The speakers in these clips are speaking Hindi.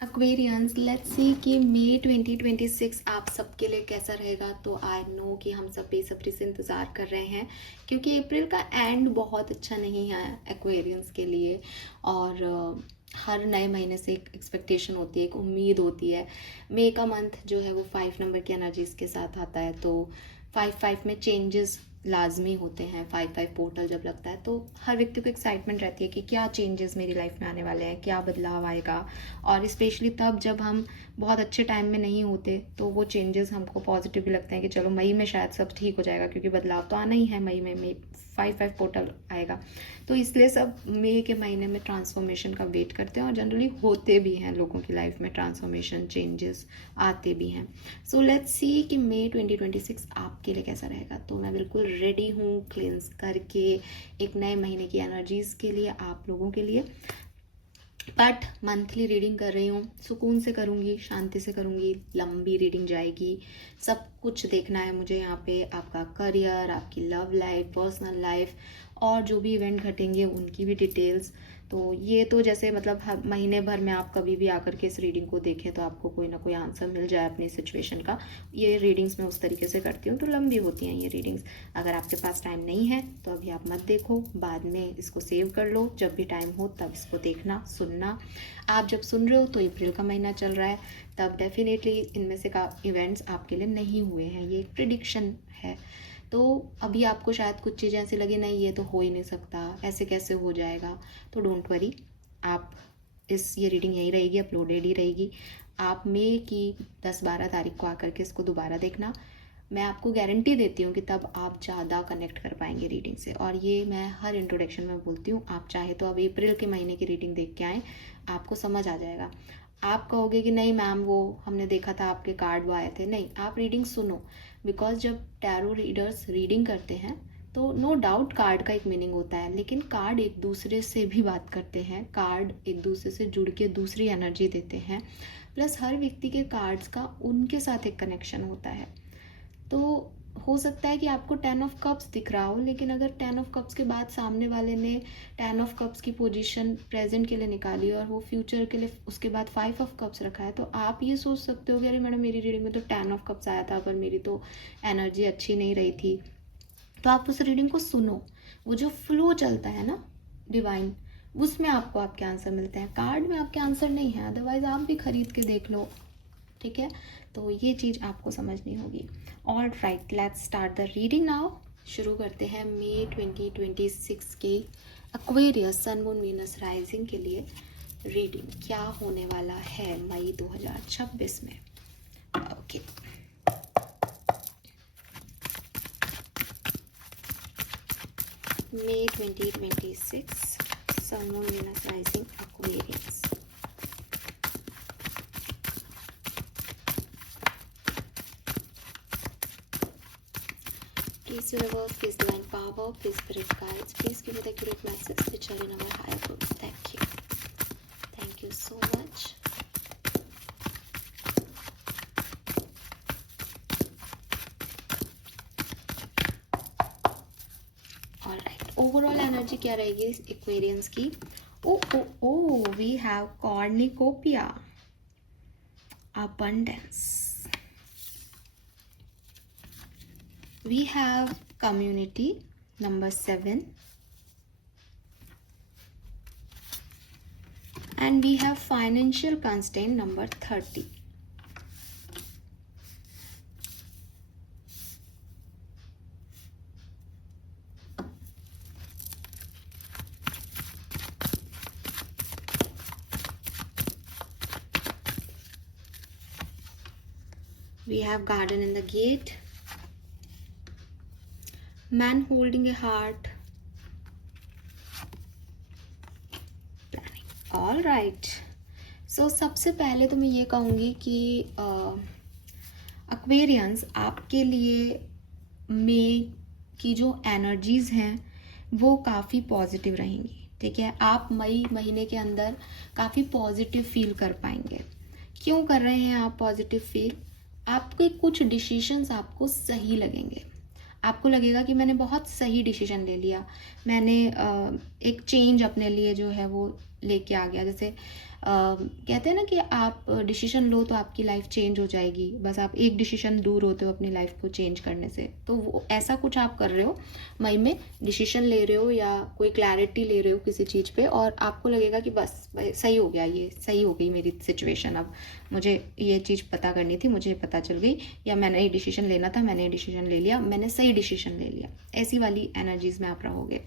एक्वेरियंस, लेट्स सी कि मई 2026 आप सबके लिए कैसा रहेगा। तो आई नो कि हम सब बेसब्री से इंतज़ार कर रहे हैं, क्योंकि अप्रैल का एंड बहुत अच्छा नहीं है एक्वेरियंस के लिए। और हर नए महीने से एक एक्सपेक्टेशन होती है, एक उम्मीद होती है। मई का मंथ जो है वो 5 नंबर की एनर्जीज के साथ आता है, तो 5-5 में चेंजेस लाजमी होते हैं। 5-5 पोर्टल जब लगता है तो हर व्यक्ति को एक्साइटमेंट रहती है कि क्या चेंजेस मेरी लाइफ में आने वाले हैं, क्या बदलाव आएगा। और स्पेशली तब जब हम बहुत अच्छे टाइम में नहीं होते तो वो चेंजेस हमको पॉजिटिव भी लगते हैं कि चलो मई में शायद सब ठीक हो जाएगा, क्योंकि बदलाव तो आना ही है। मई 5-5 पोर्टल आएगा, तो इसलिए सब मई के महीने में ट्रांसफॉर्मेशन का वेट करते हैं, और जनरली होते भी हैं लोगों की लाइफ में ट्रांसफॉर्मेशन, चेंजेस आते भी हैं। सो लेट्स सी कि मई 2026 आपके लिए कैसा रहेगा। तो मैं बिल्कुल रेडी हूँ क्लींस करके एक नए महीने की एनर्जीज़ के लिए, आप लोगों के लिए। बट मंथली रीडिंग कर रही हूँ, सुकून से करूँगी, शांति से करूँगी, लंबी रीडिंग जाएगी। सब कुछ देखना है मुझे यहाँ पे, आपका करियर, आपकी लव लाइफ, पर्सनल लाइफ, और जो भी इवेंट घटेंगे उनकी भी डिटेल्स। तो ये तो जैसे मतलब हर महीने भर में आप कभी भी आकर के इस रीडिंग को देखें तो आपको कोई ना कोई आंसर मिल जाए अपनी सिचुएशन का। ये रीडिंग्स मैं उस तरीके से करती हूँ, तो लंबी होती हैं ये रीडिंग्स। अगर आपके पास टाइम नहीं है तो अभी आप मत देखो, बाद में इसको सेव कर लो, जब भी टाइम हो तब इसको देखना, सुनना। आप जब सुन रहे हो तो अप्रैल का महीना चल रहा है, तब डेफिनेटली इनमें से का इवेंट्स आपके लिए नहीं हुए हैं, ये एक प्रिडिक्शन है। तो अभी आपको शायद कुछ चीज़ें ऐसी लगे, नहीं ये तो हो ही नहीं सकता, ऐसे कैसे हो जाएगा, तो डोंट वरी। आप ये रीडिंग यहीं रहेगी, अपलोडेड ही रहेगी। आप मई की 10-12 तारीख को आकर के इसको दोबारा देखना। मैं आपको गारंटी देती हूँ कि तब आप ज़्यादा कनेक्ट कर पाएंगे रीडिंग से। और ये मैं हर इंट्रोडक्शन में बोलती हूँ, आप चाहे तो अब अप्रैल के महीने की रीडिंग देख के आएँ, आपको समझ आ जाएगा। आप कहोगे कि नहीं मैम वो हमने देखा था आपके कार्ड वो आए थे, नहीं, आप रीडिंग सुनो। बिकॉज जब टैरो रीडर्स रीडिंग करते हैं तो नो डाउट कार्ड का एक मीनिंग होता है, लेकिन कार्ड एक दूसरे से भी बात करते हैं, कार्ड एक दूसरे से जुड़ के दूसरी एनर्जी देते हैं। प्लस हर व्यक्ति के कार्ड्स का उनके साथ एक कनेक्शन होता है। तो हो सकता है कि आपको 10 ऑफ कप्स दिख रहा हो, लेकिन अगर 10 ऑफ कप्स के बाद सामने वाले ने 10 ऑफ कप्स की पोजीशन प्रेजेंट के लिए निकाली और वो फ्यूचर के लिए उसके बाद 5 ऑफ कप्स रखा है, तो आप ये सोच सकते हो कि अरे मैडम मेरी रीडिंग में तो 10 ऑफ कप्स आया था पर मेरी तो एनर्जी अच्छी नहीं रही थी। तो आप उस रीडिंग को सुनो, वो जो फ्लो चलता है ना डिवाइन, उसमें आपको आपके आंसर मिलते हैं, कार्ड में आपके आंसर नहीं है। अदरवाइज आप भी खरीद के देख लो, ठीक है। तो ये चीज़ आपको समझनी होगी। All right, let's start the reading now. शुरू करते हैं मई 2026 के Aquarius sun moon Venus rising के लिए रीडिंग। क्या होने वाला है मई 2026 में। ओके, मई 2026 sun moon Venus rising Aquarius. Please universe, please divine power, please spirit guides, please give me the accurate message which are in our higher group. Thank you. Thank you so much. Alright, overall energy क्या रहेगी एक्वेरियंस की। We have cornucopia, abundance. We have community, number 7. And we have financial constraint, number 30. We have garden in the gate, man holding a heart, planning. All right. So सबसे पहले तो मैं ये कहूँगी कि एक्वेरियंस आपके लिए मई की जो एनर्जीज़ हैं वो काफ़ी पॉजिटिव रहेंगी, ठीक है। आप मई महीने के अंदर काफ़ी पॉजिटिव फील कर पाएंगे। क्यों कर रहे हैं आप पॉजिटिव फील? आपके कुछ डिसीजंस आपको सही लगेंगे, आपको लगेगा कि मैंने बहुत सही डिसीजन ले लिया, मैंने एक चेंज अपने लिए जो है वो लेके आ गया। जैसे कहते हैं ना कि आप डिसीजन लो तो आपकी लाइफ चेंज हो जाएगी, बस आप एक डिसीजन दूर होते हो अपनी लाइफ को चेंज करने से। तो वो ऐसा कुछ आप कर रहे हो, मई में डिसीजन ले रहे हो या कोई क्लैरिटी ले रहे हो किसी चीज़ पे, और आपको लगेगा कि बस सही हो गया, ये सही हो गई मेरी सिचुएशन, अब मुझे ये चीज़ पता करनी थी, मुझे पता चल गई, या मैंने ये डिसीजन लेना था, मैंने ये डिसीजन ले लिया, मैंने सही डिसीजन ले लिया। ऐसी वाली एनर्जीज में आप रहोगे।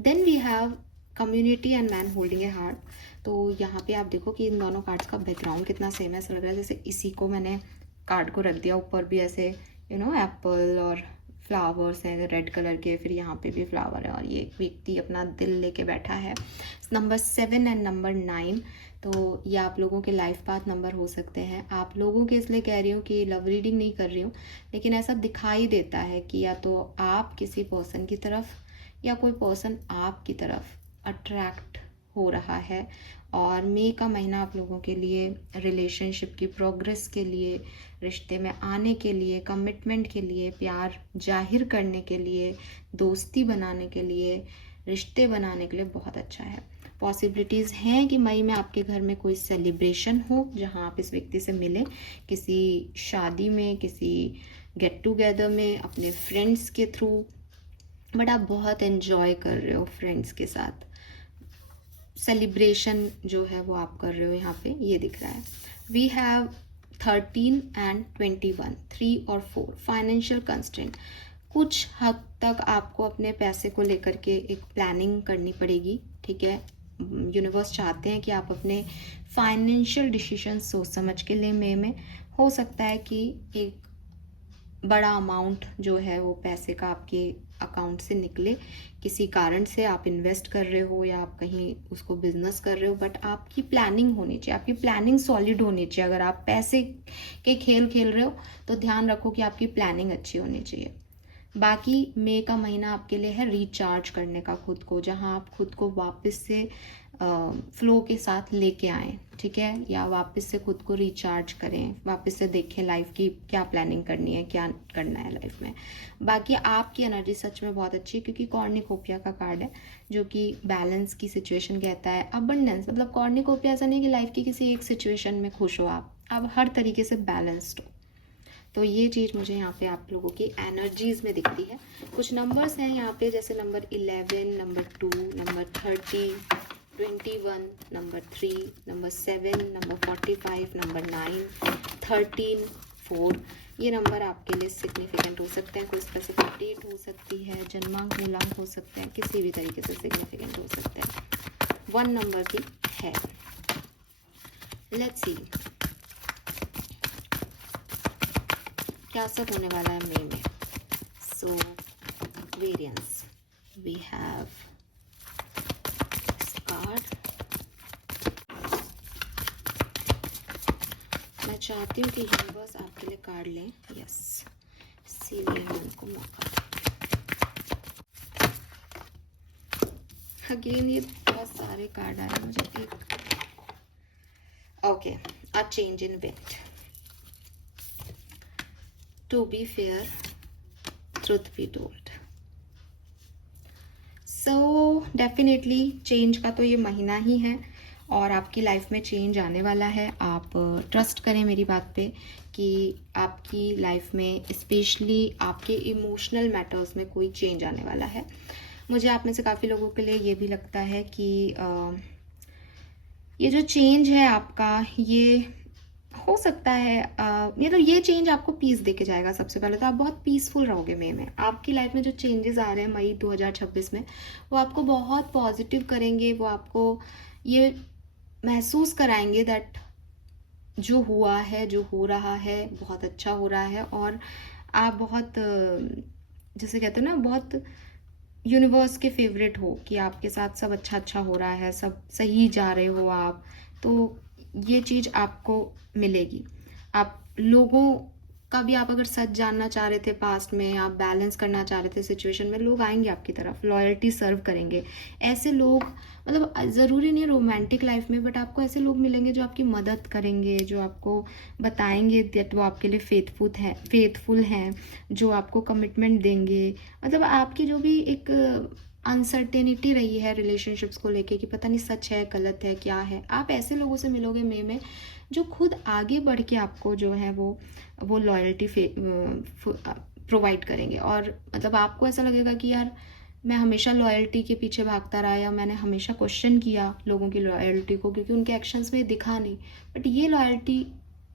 Then we have community and man holding a heart. तो यहाँ पे आप देखो कि इन दोनों कार्ड्स का बैकग्राउंड कितना सेम है। ऐसा लग रहा है जैसे इसी को मैंने कार्ड को रख दिया, ऊपर भी ऐसे एप्पल और फ्लावर्स हैं रेड कलर के, फिर यहाँ पे भी फ्लावर है, और ये एक व्यक्ति अपना दिल लेके बैठा है। नंबर 7 एंड नंबर 9, तो ये आप लोगों के लाइफ पाथ नंबर हो सकते हैं। आप लोगों के इसलिए कह रही हूँ कि लव रीडिंग नहीं कर रही हूँ, लेकिन ऐसा दिखाई देता है कि या तो आप किसी पर्सन की तरफ या कोई पर्सन आपकी तरफ अट्रैक्ट हो रहा है। और मई का महीना आप लोगों के लिए रिलेशनशिप की प्रोग्रेस के लिए, रिश्ते में आने के लिए, कमिटमेंट के लिए, प्यार जाहिर करने के लिए, दोस्ती बनाने के लिए, रिश्ते बनाने के लिए बहुत अच्छा है। पॉसिबिलिटीज़ हैं कि मई में आपके घर में कोई सेलिब्रेशन हो जहां आप इस व्यक्ति से मिलें, किसी शादी में, किसी गेट टुगेदर में, अपने फ्रेंड्स के थ्रू, बट आप बहुत एंजॉय कर रहे हो फ्रेंड्स के साथ। सेलिब्रेशन जो है वो आप कर रहे हो, यहाँ पे ये दिख रहा है। वी हैव 13 एंड 21, 3 और 4 फाइनेंशियल कंस्ट्रेंट। कुछ हद तक आपको अपने पैसे को लेकर के एक प्लानिंग करनी पड़ेगी, ठीक है। यूनिवर्स चाहते हैं कि आप अपने फाइनेंशियल डिसीजन सोच समझ के ले। मई में हो सकता है कि एक बड़ा अमाउंट जो है वो पैसे का आपके अकाउंट से निकले, किसी कारण से आप इन्वेस्ट कर रहे हो या आप कहीं उसको बिजनेस कर रहे हो, बट आपकी प्लानिंग होनी चाहिए, आपकी प्लानिंग सॉलिड होनी चाहिए। अगर आप पैसे के खेल खेल रहे हो तो ध्यान रखो कि आपकी प्लानिंग अच्छी होनी चाहिए। बाकी मई का महीना आपके लिए है रिचार्ज करने का खुद को, जहां आप खुद को वापस से फ्लो के साथ लेके आएँ, ठीक है, या वापस से खुद को रिचार्ज करें, वापस से देखें लाइफ की क्या प्लानिंग करनी है, क्या करना है लाइफ में। बाकी आपकी एनर्जी सच में बहुत अच्छी है, क्योंकि कॉर्निकोपिया का कार्ड है जो कि बैलेंस की सिचुएशन कहता है। अबंडेंस मतलब कॉर्निकोपिया ऐसा नहीं कि लाइफ की किसी एक सिचुएशन में खुश हो आप हर तरीके से बैलेंस्ड हो। तो ये चीज़ मुझे यहाँ पे आप लोगों की एनर्जीज में दिखती है। कुछ नंबर्स हैं यहाँ पे, जैसे number 11, number 2, number 30, 21, number 3, number 7, number 45, number 9, 13, 4। ये नंबर आपके लिए सिग्निफिकेंट हो सकते हैं। कोई स्पेसिफिक डेट हो सकती है, जन्मांक मूलांक हो सकते हैं, किसी भी तरीके से सिग्निफिकेंट हो सकते हैं। 1 नंबर भी है। लेट्स सी क्या सब होने वाला है मई में। सो वेरिएंस वी हैव कार्ड। मैं चाहती हूँ कि यूनिवर्स आपके लिए कार्ड लें। यस, इसीलिए मैं उनको मौका अगेन ये बहुत सारे कार्ड आए मुझे। एक okay, a change in wind, to be fair, truth be told. So definitely change का तो ये महीना ही है और आपकी लाइफ में चेंज आने वाला है। आप ट्रस्ट करें मेरी बात पे कि आपकी लाइफ में स्पेशली आपके इमोशनल मैटर्स में कोई चेंज आने वाला है। मुझे आप में से काफ़ी लोगों के लिए ये भी लगता है कि ये जो चेंज है आपका, ये हो सकता है ये चेंज आपको पीस देके जाएगा। सबसे पहले तो आप बहुत पीसफुल रहोगे मई में। आपकी लाइफ में जो चेंजेस आ रहे हैं मई 2026 में, वो आपको बहुत पॉजिटिव करेंगे। वो आपको ये महसूस कराएंगे दैट जो हुआ है, जो हो रहा है, बहुत अच्छा हो रहा है। और आप बहुत जैसे कहते हैं ना, बहुत यूनिवर्स के फेवरेट हो कि आपके साथ सब अच्छा अच्छा हो रहा है, सब सही जा रहे हो आप। तो ये चीज़ आपको मिलेगी। आप लोगों का भी, आप अगर सच जानना चाह रहे थे पास्ट में, आप बैलेंस करना चाह रहे थे सिचुएशन में, लोग आएंगे आपकी तरफ, लॉयल्टी सर्व करेंगे। ऐसे लोग, मतलब ज़रूरी नहीं रोमांटिक लाइफ में, बट आपको ऐसे लोग मिलेंगे जो आपकी मदद करेंगे, जो आपको बताएंगे दैट वो आपके लिए फेथफुल हैं, जो आपको कमिटमेंट देंगे। मतलब आपकी जो भी एक अनसर्टेनिटी रही है रिलेशनशिप्स को लेके कि पता नहीं सच है गलत है क्या है। आप ऐसे लोगों से मिलोगे मई में जो खुद आगे बढ़ के आपको जो है वो लॉयल्टी प्रोवाइड करेंगे, और मतलब आपको ऐसा लगेगा कि यार मैं हमेशा लॉयल्टी के पीछे भागता रहा, या मैंने हमेशा क्वेश्चन किया लोगों की लॉयल्टी को क्योंकि उनके एक्शंस में दिखा नहीं, बट ये लॉयल्टी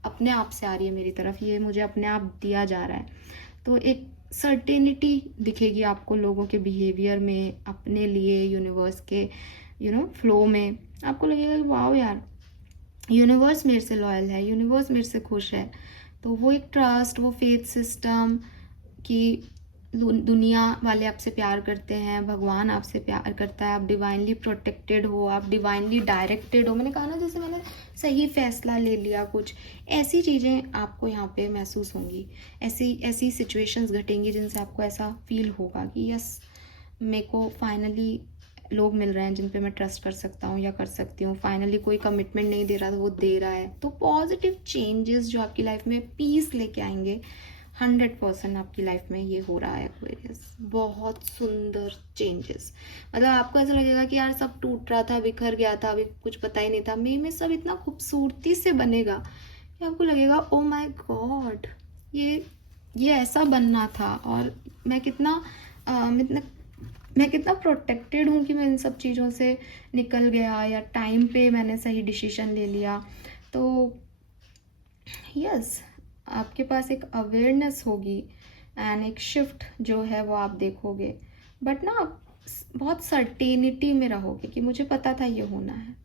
अपने आप से आ रही है मेरी तरफ, ये मुझे अपने आप दिया जा रहा है। तो एक सर्टेनिटी दिखेगी आपको लोगों के बिहेवियर में, अपने लिए, यूनिवर्स के फ्लो में। आपको लगेगा कि वाओ यार, यूनिवर्स मेरे से लॉयल है, यूनिवर्स मेरे से खुश है। तो वो एक ट्रस्ट, वो फेथ सिस्टम कि दुनिया वाले आपसे प्यार करते हैं, भगवान आपसे प्यार करता है, आप डिवाइनली प्रोटेक्टेड हो, आप डिवाइनली डायरेक्टेड हो। मैंने कहा ना, जैसे मैंने सही फैसला ले लिया, कुछ ऐसी चीज़ें आपको यहाँ पे महसूस होंगी, ऐसी सिचुएशंस घटेंगी जिनसे आपको ऐसा फील होगा कि यस, मेरे को फाइनली लोग मिल रहे हैं जिन पे मैं ट्रस्ट कर सकता हूँ या कर सकती हूँ। फाइनली कोई कमिटमेंट नहीं दे रहा था, वो दे रहा है। तो पॉजिटिव चेंजेस जो आपकी लाइफ में पीस लेके आएंगे, 100% आपकी लाइफ में ये हो रहा है एक्वेरियस। बहुत सुंदर चेंजेस, मतलब आपको ऐसा लगेगा कि यार सब टूट रहा था, बिखर गया था, अभी कुछ पता ही नहीं था, मई में सब इतना खूबसूरती से बनेगा कि आपको लगेगा ओ माय गॉड, ये ऐसा बनना था, और मैं कितना प्रोटेक्टेड हूँ कि मैं इन सब चीज़ों से निकल गया, या टाइम पे मैंने सही डिसीजन ले लिया। तो यस, आपके पास एक अवेयरनेस होगी एंड एक शिफ्ट जो है वो आप देखोगे, बट ना आप बहुत सर्टेनिटी में रहोगे कि मुझे पता था ये होना है।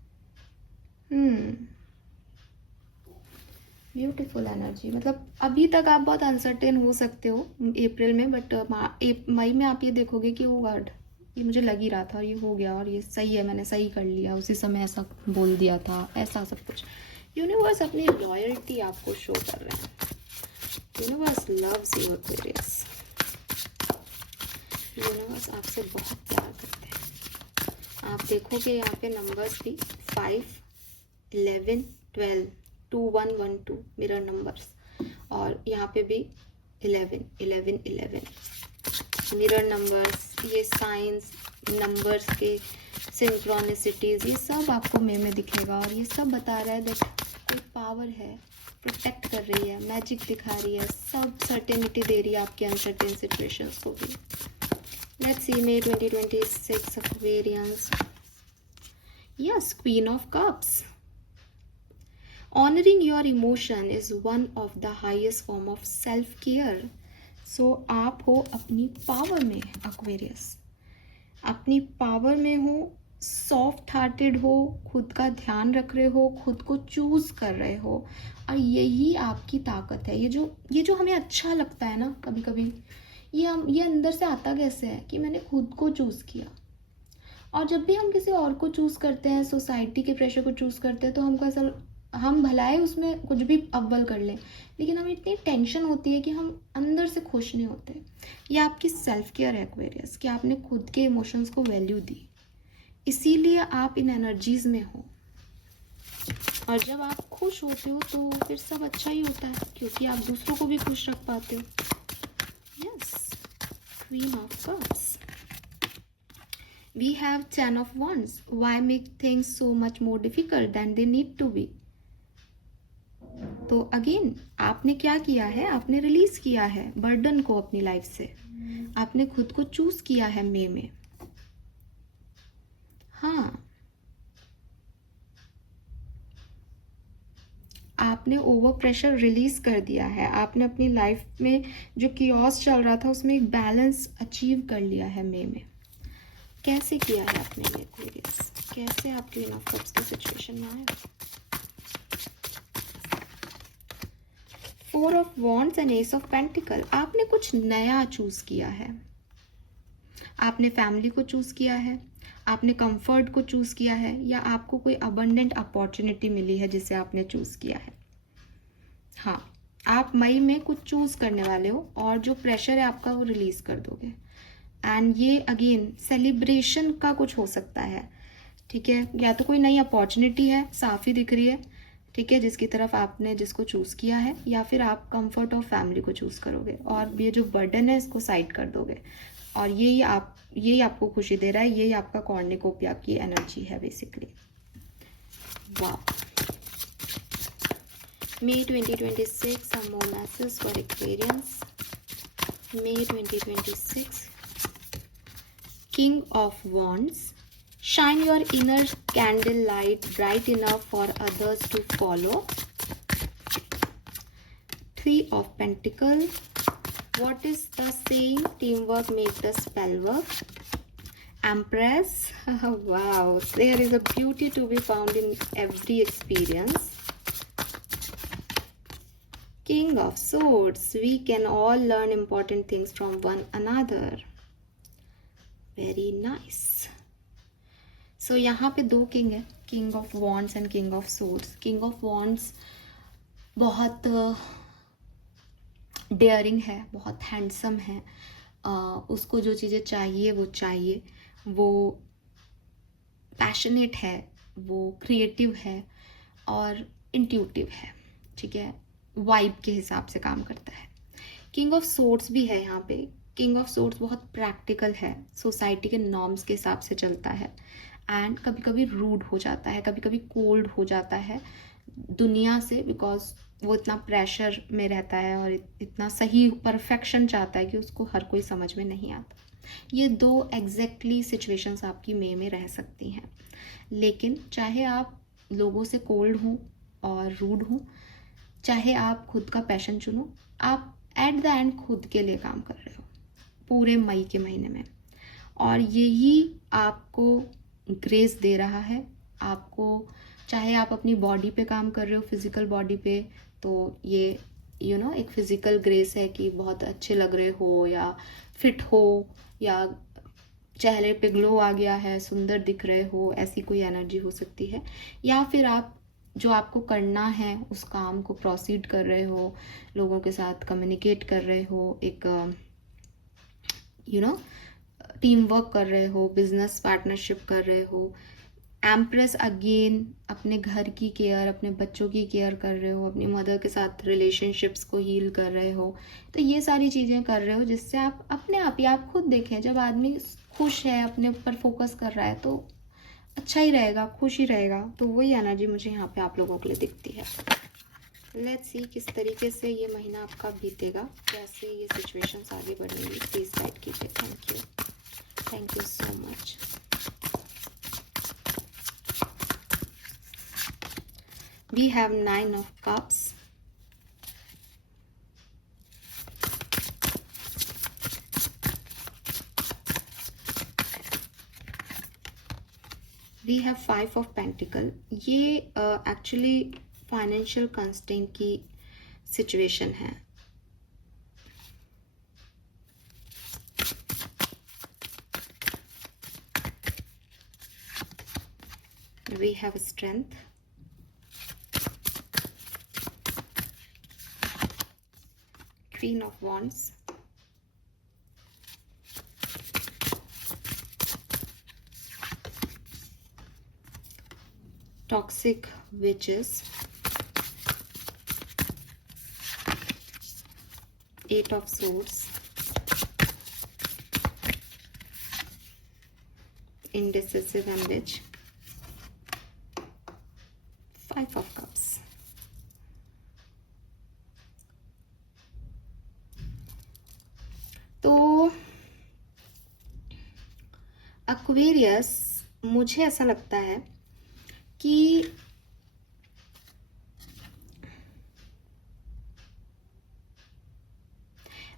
Beautiful energy. मतलब अभी तक आप बहुत अनसर्टेन हो सकते हो अप्रैल में, बट मई में आप ये देखोगे कि वो वर्ड, ये मुझे लग ही रहा था और ये हो गया, और ये सही है, मैंने सही कर लिया, उसी समय ऐसा बोल दिया था, ऐसा सब कुछ। यूनिवर्स अपनी लॉयल्टी आपको शो कर रहे हैं। Universe loves you Aquarius. Universe आपसे बहुत प्यार करते हैं। आप देखोगे यहाँ पे नंबर्स भी 5, 11, 12, 2, 1, 1, 2 मिरर नंबर्स, और यहाँ पे भी 11, 11, 11 मिरर नंबर्स। ये साइंस नंबर्स के सिंक्रोनिसिटीज, ये सब आपको में दिखेगा, और ये सब बता रहा है दैट कोई पावर है, प्रोटेक्ट कर रही है, मैजिक दिखा रही है, सब सर्टेनिटी दे रही है आपके अनसर्टेन सिचुएशंस को भी। Let's see may 2026 Aquarians. Yes, queen of cups. Honoring your emotion is one of the highest form of self-care. So आप हो अपनी पावर में एक्वेरियस, अपनी पावर में हो, सॉफ्ट हार्टेड हो, खुद का ध्यान रख रहे हो, खुद को चूज कर रहे हो, और यही आपकी ताकत है। ये जो हमें अच्छा लगता है ना कभी कभी, ये अंदर से आता कैसे है कि मैंने खुद को चूज किया। और जब भी हम किसी और को चूज करते हैं, सोसाइटी के प्रेशर को चूज करते हैं, तो हमको ऐसा, हम भलाए उसमें कुछ भी अव्वल कर लें, लेकिन हमें इतनी टेंशन होती है कि हम अंदर से खुश नहीं होते। ये आपकी सेल्फ केयर है एक्वेरियस, कि आपने खुद के इमोशंस को वैल्यू दी, इसीलिए आप इन एनर्जीज में हो। और जब आप खुश होते हो तो फिर सब अच्छा ही होता है, क्योंकि आप दूसरों को भी खुश रख पाते हो। Yes, queen of cups. We have 10 of wands. Why make things so much more difficult than they need to be? तो अगेन आपने क्या किया है, आपने रिलीज किया है बर्डन को अपनी लाइफ से, आपने खुद को चूज किया है मई में। हाँ, आपने ओवर प्रेशर रिलीज कर दिया है, आपने अपनी लाइफ में जो कियोस चल रहा था उसमें एक बैलेंस अचीव कर लिया है मई में। कैसे किया है आपने ये एक्वेरियस, कैसे आप क्वीन ऑफ कप्स की सिचुएशन में आए? 4 of wands and S of pentacle. आपने कुछ नया चूज किया है, आपने फैमिली को चूज किया है, आपने कंफर्ट को चूज किया है, या आपको कोई अबंडेंट अपॉर्चुनिटी मिली है जिसे आपने चूज किया है। हाँ, आप मई में कुछ चूज करने वाले हो, और जो प्रेशर है आपका वो रिलीज कर दोगे। एंड ये अगेन सेलिब्रेशन का कुछ हो सकता है, ठीक है, या तो कोई नई अपॉर्चुनिटी है, साफ ही दिख रही है, ठीक है, जिसकी तरफ आपने जिसको चूज किया है, या फिर आप कंफर्ट और फैमिली को चूज करोगे, और ये जो बर्डन है इसको साइड कर दोगे। और यही आपको खुशी दे रहा है, यही आपका कॉर्निकोपिया की एनर्जी है बेसिकली। वाह। May 2026, some more messages for Aquarians. May 2026, King of Wands. Shine your inner candle light bright enough for others to follow. Three of Pentacles. What is the saying? Teamwork makes the spell work. Empress. Wow, there is a beauty to be found in every experience. King of Swords. We can all learn important things from one another. Very nice. So यहाँ पे दो किंग है, king of wands and king of swords. King of wands बहुत डेयरिंग है, बहुत हैंडसम है, उसको जो चीज़ें चाहिए वो चाहिए, वो पैशनेट है, वो क्रिएटिव है और इंट्यूटिव है, ठीक है, वाइब के हिसाब से काम करता है। किंग ऑफ सोर्ड्स भी है यहाँ पे। किंग ऑफ सोर्ड्स बहुत प्रैक्टिकल है, सोसाइटी के नॉर्म्स के हिसाब से चलता है एंड कभी कभी रूड हो जाता है, कभी कभी कोल्ड हो जाता है दुनिया से, बिकॉज वो इतना प्रेशर में रहता है और इतना सही परफेक्शन चाहता है कि उसको हर कोई समझ में नहीं आता। ये दो एग्जैक्टली सिचुएशंस आपकी में रह सकती हैं, लेकिन चाहे आप लोगों से कोल्ड हों और रूड हों, चाहे आप खुद का पैशन चुनो, आप एट द एंड खुद के लिए काम कर रहे हो पूरे मई के महीने में, और यही आपको ग्रेस दे रहा है आपको। चाहे आप अपनी बॉडी पे काम कर रहे हो, फिजिकल बॉडी पे, तो ये एक फिजिकल ग्रेस है कि बहुत अच्छे लग रहे हो या फिट हो या चेहरे पे ग्लो आ गया है, सुंदर दिख रहे हो, ऐसी कोई एनर्जी हो सकती है। या फिर आप जो आपको करना है उस काम को प्रोसीड कर रहे हो, लोगों के साथ कम्युनिकेट कर रहे हो, एक टीम वर्क कर रहे हो, बिजनेस पार्टनरशिप कर रहे हो। एम्प्रेस अगेन अपने घर की केयर, अपने बच्चों की केयर कर रहे हो, अपनी मदर के साथ रिलेशनशिप्स को हील कर रहे हो। तो ये सारी चीज़ें कर रहे हो जिससे आप अपने आप ही, आप खुद देखें, जब आदमी खुश है, अपने ऊपर फोकस कर रहा है तो अच्छा ही रहेगा, खुश ही रहेगा। तो वही एनर्जी मुझे यहाँ पे आप लोगों के लिए दिखती है। लेट्स सी किस तरीके से ये महीना आपका बीतेगा, कैसे ये सिचुएशंस आगे बढ़ेंगी। प्लीज गाइड कीजिए। Thank you so much. We have 9 of Cups, we have 5 of Pentacle। ये एक्चुअली फाइनेंशियल कंस्ट्रेंट की सिचुएशन है। We have strength, queen of wands, toxic witches, 8 of Swords, indecisive and witch, 5 of Cups। तो एक्वेरियस, मुझे ऐसा लगता है कि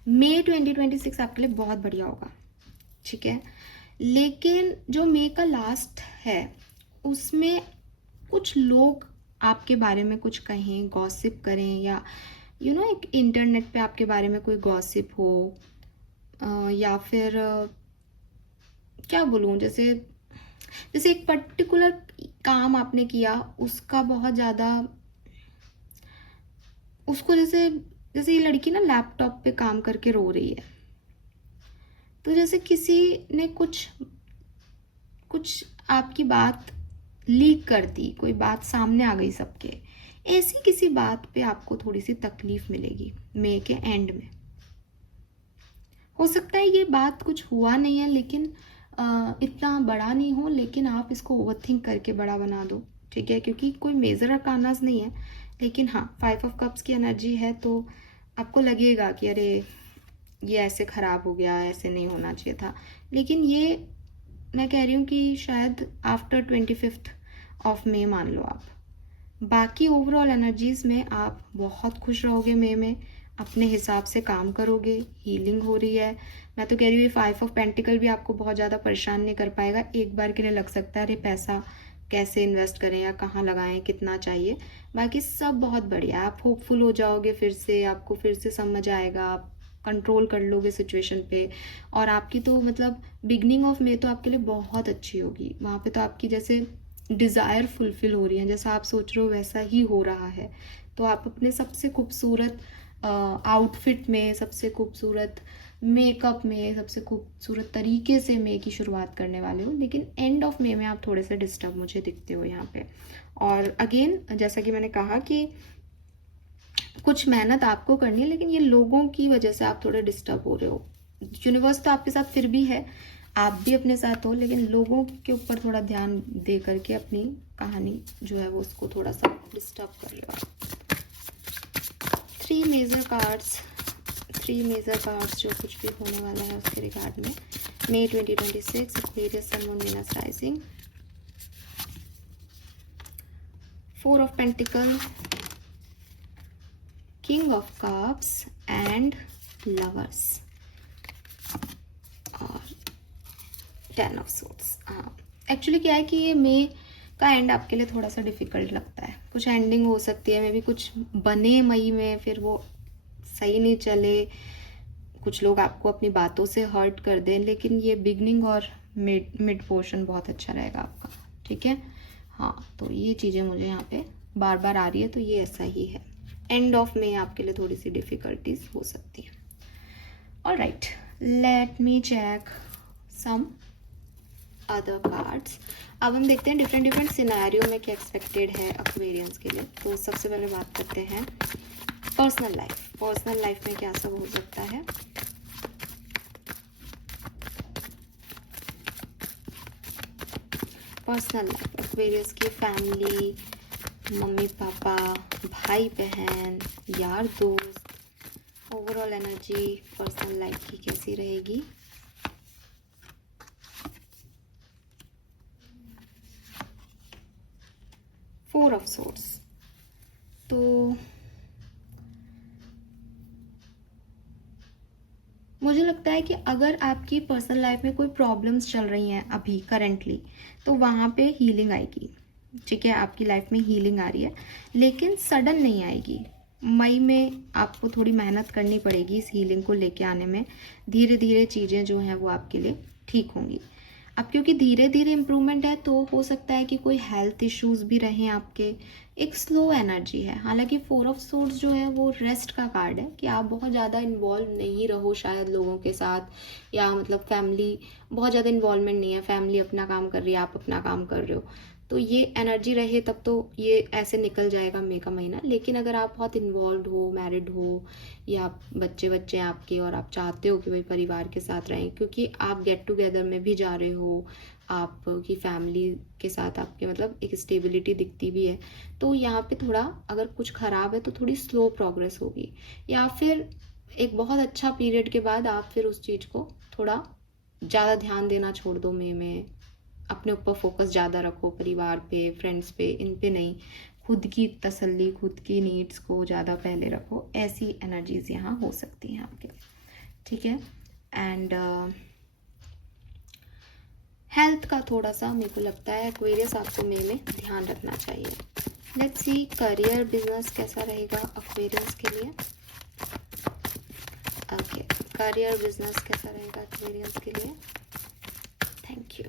मई 2026 आपके लिए बहुत बढ़िया होगा, ठीक है, लेकिन जो मई का लास्ट है उसमें कुछ लोग आपके बारे में कुछ कहें, गॉसिप करें, या एक इंटरनेट पे आपके बारे में कोई गॉसिप हो, या फिर क्या बोलूँ, जैसे एक पर्टिकुलर काम आपने किया, उसका बहुत ज़्यादा, उसको जैसे ये लड़की ना लैपटॉप पे काम करके रो रही है, तो जैसे किसी ने कुछ आपकी बात लीक कर दी, कोई बात सामने आ गई सबके, ऐसी किसी बात पे आपको थोड़ी सी तकलीफ मिलेगी मई के एंड में। हो सकता है ये बात कुछ हुआ नहीं है, लेकिन इतना बड़ा नहीं हो, लेकिन आप इसको ओवरथिंक करके बड़ा बना दो, ठीक है, क्योंकि कोई मेजर अरकानास नहीं है। लेकिन हाँ, 5 ऑफ कप्स की एनर्जी है, तो आपको लगेगा कि अरे ये ऐसे ख़राब हो गया, ऐसे नहीं होना चाहिए था। लेकिन ये मैं कह रही हूँ कि शायद आफ्टर 25 ऑफ मे मान लो आप। बाकी ओवरऑल एनर्जीज़ में आप बहुत खुश रहोगे मे में, अपने हिसाब से काम करोगे, हीलिंग हो रही है। मैं तो कह रही हूँ 5 ऑफ पेंटिकल भी आपको बहुत ज़्यादा परेशान नहीं कर पाएगा। एक बार के लिए लग सकता है अरे पैसा कैसे इन्वेस्ट करें या कहाँ लगाएं, कितना चाहिए, बाकी सब बहुत बढ़िया। आप होपफुल हो जाओगे, फिर से आपको फिर से समझ आएगा, आप कंट्रोल कर लोगे सिचुएशन पे। और आपकी तो मतलब बिगनिंग ऑफ मे तो आपके लिए बहुत अच्छी होगी। वहाँ पे तो आपकी जैसे डिज़ायर फुलफिल हो रही है, जैसा आप सोच रहे हो वैसा ही हो रहा है। तो आप अपने सबसे खूबसूरत आउटफिट में, सबसे खूबसूरत मेकअप में, सबसे खूबसूरत तरीके से मे की शुरुआत करने वाले हो। लेकिन एंड ऑफ मे में आप थोड़े से डिस्टर्ब मुझे दिखते हो यहाँ पे। और अगेन जैसा कि मैंने कहा कि कुछ मेहनत आपको करनी है, लेकिन ये लोगों की वजह से आप थोड़े डिस्टर्ब हो रहे हो। यूनिवर्स तो आपके साथ फिर भी है, आप भी अपने साथ हो, लेकिन लोगों के ऊपर थोड़ा ध्यान दे करके अपनी कहानी जो है वो उसको थोड़ा सा डिस्टर्ब कर रहे हो आप। 3 मेजर कार्ड्स जो कुछ भी होने वाला है उसके रिगार्ड में। May 2026 Aquarius sun moon Venus rising, 4 of pentacle, king of cups and lovers और 10 ऑफ सोर्ड्स। हाँ, एक्चुअली क्या है कि ये मे का एंड आपके लिए थोड़ा सा डिफिकल्ट लगता है। कुछ एंडिंग हो सकती है, मे भी कुछ बने मई में, फिर वो सही नहीं चले, कुछ लोग आपको अपनी बातों से हर्ट कर दें। लेकिन ये बिगनिंग और मिड पोर्शन बहुत अच्छा रहेगा आपका, ठीक है। हाँ, तो ये चीज़ें मुझे यहाँ पे बार बार आ रही है, तो ये ऐसा ही है। एंड ऑफ में आपके लिए थोड़ी सी डिफ़िकल्टीज हो सकती है। Alright, let me check some other cards. अब हम देखते हैं डिफरेंट डिफरेंट सिनेरियो में क्या एक्सपेक्टेड है एक्वेरियंस के लिए। तो सबसे पहले बात करते हैं पर्सनल लाइफ। पर्सनल लाइफ में क्या सब हो सकता है। पर्सनल लाइफ एक्वेरियस की फैमिली, मम्मी पापा, भाई बहन, यार दोस्त, ओवरऑल एनर्जी पर्सनल लाइफ की कैसी रहेगी। फोर ऑफ सोर्ड्स, तो मुझे लगता है कि अगर आपकी पर्सनल लाइफ में कोई प्रॉब्लम्स चल रही हैं अभी करेंटली, तो वहाँ पे हीलिंग आएगी, ठीक है। आपकी लाइफ में हीलिंग आ रही है, लेकिन सडन नहीं आएगी। मई में आपको थोड़ी मेहनत करनी पड़ेगी इस हीलिंग को लेके आने में। धीरे धीरे चीज़ें जो हैं वो आपके लिए ठीक होंगी। अब क्योंकि धीरे धीरे इम्प्रूवमेंट है, तो हो सकता है कि कोई हेल्थ इश्यूज भी रहें आपके। एक स्लो एनर्जी है। हालांकि 4 ऑफ सोर्ड्स जो है वो रेस्ट का कार्ड है, कि आप बहुत ज़्यादा इन्वॉल्व नहीं रहो शायद लोगों के साथ, या मतलब फैमिली बहुत ज़्यादा इन्वॉल्वमेंट नहीं है, फैमिली अपना काम कर रही है, आप अपना काम कर रहे हो, तो ये एनर्जी रहे तब तो ये ऐसे निकल जाएगा मई का महीना। लेकिन अगर आप बहुत इन्वॉल्व हो, मैरिड हो, या बच्चे बच्चे हैं आपके और आप चाहते हो कि भाई परिवार के साथ रहें, क्योंकि आप गेट टुगेदर में भी जा रहे हो, आपकी फैमिली के साथ आपके मतलब एक स्टेबिलिटी दिखती भी है, तो यहाँ पे थोड़ा अगर कुछ ख़राब है तो थोड़ी स्लो प्रोग्रेस होगी। या फिर एक बहुत अच्छा पीरियड के बाद आप फिर उस चीज़ को थोड़ा ज़्यादा ध्यान देना छोड़ दो मई में, अपने ऊपर फोकस ज़्यादा रखो, परिवार पे, फ्रेंड्स पे, इन पे नहीं, खुद की तसल्ली, खुद की नीड्स को ज़्यादा पहले रखो। ऐसी एनर्जीज यहाँ हो सकती हैं आपके, ठीक है। एंड हेल्थ का थोड़ा सा मेरे को लगता है एक्वेरियस आपको मई में ध्यान रखना चाहिए। लेट्स सी करियर बिजनेस कैसा रहेगा एक्वेरियस के लिए। ओके, करियर बिजनेस कैसा रहेगा एक्वेरियस के लिए। Thank you.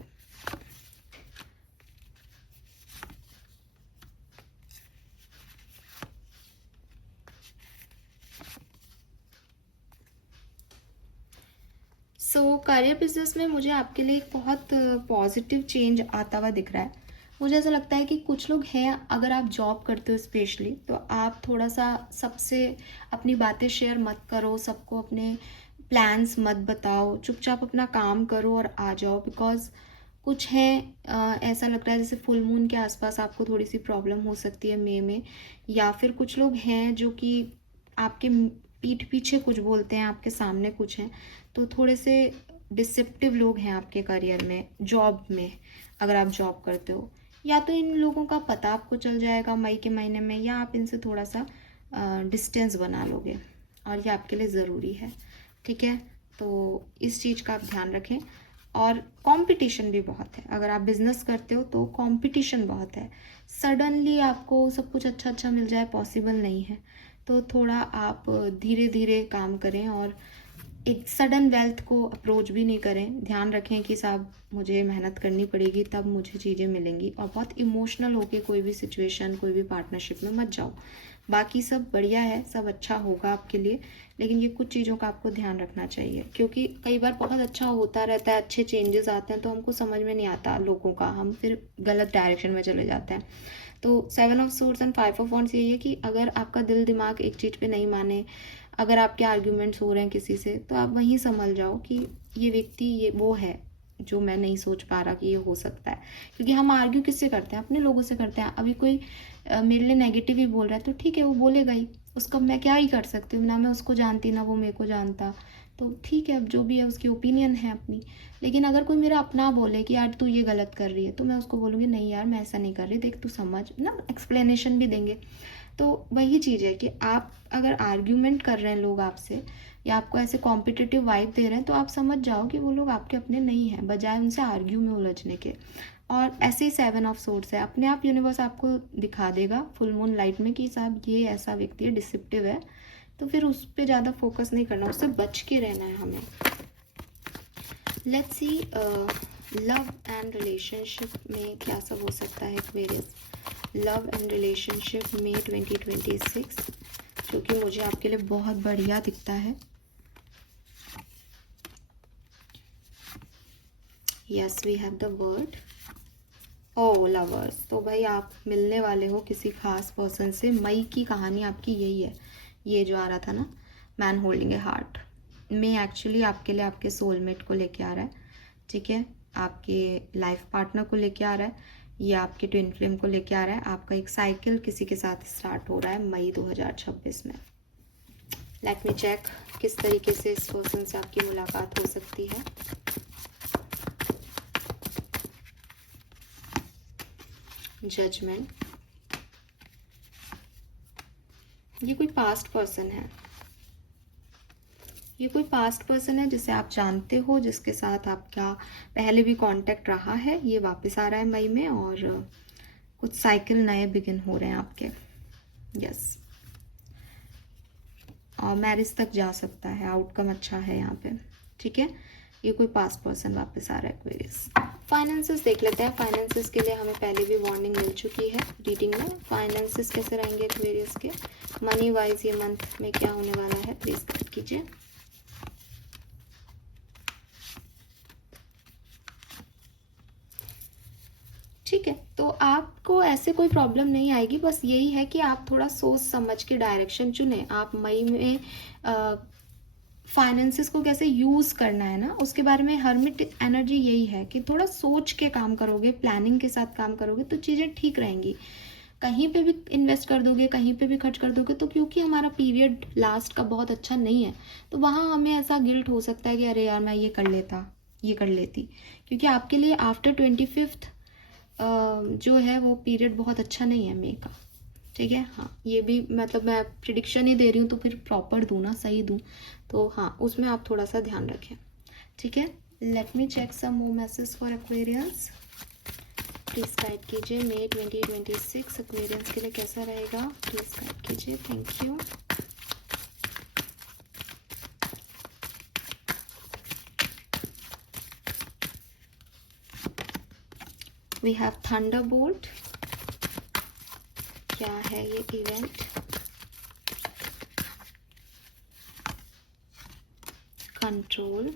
So career business में मुझे आपके लिए एक बहुत पॉजिटिव चेंज आता हुआ दिख रहा है। मुझे ऐसा लगता है कि कुछ लोग हैं, अगर आप जॉब करते हो स्पेशली, तो आप थोड़ा सा सबसे अपनी बातें शेयर मत करो, सबको अपने प्लान्स मत बताओ, चुपचाप अपना काम करो और आ जाओ। बिकॉज कुछ है ऐसा लग रहा है जैसे फुल मून के आसपास आपको थोड़ी सी प्रॉब्लम हो सकती है मई में, या फिर कुछ लोग हैं जो कि आपके पीठ पीछे कुछ बोलते हैं, आपके सामने कुछ हैं। तो थोड़े से डिसेप्टिव लोग हैं आपके करियर में, जॉब में अगर आप जॉब करते हो, या तो इन लोगों का पता आपको चल जाएगा मई के महीने में, या आप इनसे थोड़ा सा डिस्टेंस बना लोगे, और ये आपके लिए ज़रूरी है। ठीक है, तो इस चीज़ का आप ध्यान रखें। और कंपटीशन भी बहुत है, अगर आप बिजनेस करते हो तो कंपटीशन बहुत है। सडनली आपको सब कुछ अच्छा अच्छा मिल जाए पॉसिबल नहीं है, तो थोड़ा आप धीरे धीरे काम करें और एक सडन वेल्थ को अप्रोच भी नहीं करें। ध्यान रखें कि साहब मुझे मेहनत करनी पड़ेगी तब मुझे चीज़ें मिलेंगी, और बहुत इमोशनल होके कोई भी सिचुएशन, कोई भी पार्टनरशिप में मत जाओ। बाकी सब बढ़िया है, सब अच्छा होगा आपके लिए, लेकिन ये कुछ चीज़ों का आपको ध्यान रखना चाहिए, क्योंकि कई बार बहुत अच्छा होता रहता है, अच्छे चेंजेस आते हैं, तो हमको समझ में नहीं आता लोगों का, हम फिर गलत डायरेक्शन में चले जाते हैं। तो 7 of swords and 5 of wands यही है कि अगर आपका दिल दिमाग एक चीज़ पे नहीं माने, अगर आपके आर्ग्यूमेंट्स हो रहे हैं किसी से, तो आप वहीं समझ जाओ कि ये व्यक्ति ये वो है जो मैं नहीं सोच पा रहा कि ये हो सकता है। क्योंकि हम आर्ग्यू किससे करते हैं? अपने लोगों से करते हैं। अभी कोई मेरे लिए नेगेटिव ही बोल रहा है तो ठीक है, वो बोलेगा ही, उसका मैं क्या ही कर सकती हूँ, ना मैं उसको जानती ना वो मेरे को जानता। तो ठीक है, अब जो भी है उसकी ओपिनियन है अपनी। लेकिन अगर कोई मेरा अपना बोले कि यार तू ये गलत कर रही है, तो मैं उसको बोलूँगी नहीं यार मैं ऐसा नहीं कर रही, देख तू समझ ना, एक्सप्लेनेशन भी देंगे। तो वही चीज़ है कि आप अगर आर्ग्यूमेंट कर रहे हैं लोग आपसे, या आपको ऐसे कॉम्पिटिटिव वाइब दे रहे हैं, तो आप समझ जाओ कि वो लोग आपके अपने नहीं हैं, बजाय उनसे आर्ग्यू में उलझने के। और ऐसे ही 7 ऑफ सोर्ड्स है, अपने आप यूनिवर्स आपको दिखा देगा फुल मून लाइट में कि साहब ये ऐसा व्यक्ति है, डिसिप्टिव है, तो फिर उस पर ज़्यादा फोकस नहीं करना, उससे बच के रहना है हमें। Let's see love and relationship में क्या सब हो सकता है एक्वेरियस। लव एंड रिलेशनशिप में 2026, जो कि मुझे आपके लिए बहुत बढ़िया दिखता है। Yes, we have the word of lovers. तो भाई आप मिलने वाले हो किसी खास पर्सन से, मई की कहानी आपकी यही है। ये जो आ रहा था ना, मैन होल्डिंग ए हार्ट, में एक्चुअली आपके लिए आपके सोलमेट को लेके आ रहा है। ठीक है, आपके लाइफ पार्टनर को लेके आ रहा है, या आपके ट्विन फ्लेम को लेके आ रहा है। आपका एक साइकिल किसी के साथ स्टार्ट हो रहा है मई 2026 में। लेट मी चेक किस तरीके से इस पर्सन से आपकी मुलाकात हो सकती है। जजमेंट, ये कोई पास्ट पर्सन है, ये कोई पास्ट पर्सन है जिसे आप जानते हो, जिसके साथ आपका पहले भी कांटेक्ट रहा है। ये वापस आ रहा है मई में, और कुछ साइकिल नए बिगिन हो रहे हैं आपके। यस, और मैरिज तक जा सकता है, आउटकम अच्छा है यहाँ पे। ठीक है, ये कोई पास्ट पर्सन वापस आ रहा है एक्वेरियस। फाइनेंसेस देख लेते हैं। फाइनेंसेस के लिए हमें पहले भी वार्निंग मिल चुकी है रीडिंग में। फाइनेंसेस कैसे रहेंगे एक्वेरियस के, मनी वाइज ये मंथ में क्या होने वाला है, प्लीज गाइड कीजिए। ठीक है, तो आपको ऐसे कोई प्रॉब्लम नहीं आएगी, बस यही है कि आप थोड़ा सोच समझ के डायरेक्शन चुने। आप मई में फाइनेंसेस को कैसे यूज करना है ना, उसके बारे में हर्मिट एनर्जी यही है कि थोड़ा सोच के काम करोगे, प्लानिंग के साथ काम करोगे तो चीज़ें ठीक रहेंगी। कहीं पे भी इन्वेस्ट कर दोगे, कहीं पे भी खर्च कर दोगे, तो क्योंकि हमारा पीरियड लास्ट का बहुत अच्छा नहीं है, तो वहाँ हमें ऐसा गिल्ट हो सकता है कि अरे यार मैं ये कर लेता, ये कर लेती। क्योंकि आपके लिए आफ्टर 25th जो है वो पीरियड बहुत अच्छा नहीं है मई का। ठीक है, हाँ, ये भी मतलब मैं प्रिडिक्शन ही दे रही हूँ तो फिर प्रॉपर दूँ ना, सही दूँ, तो हाँ उसमें आप थोड़ा सा ध्यान रखें। ठीक है, let me check some more message for Aquarians. Please guide कीजिए मई 2026 एक्वेरियंस के लिए कैसा रहेगा, प्लीज़ गाइड कीजिए, thank you. We have thunderbolt, क्या है ये event, control,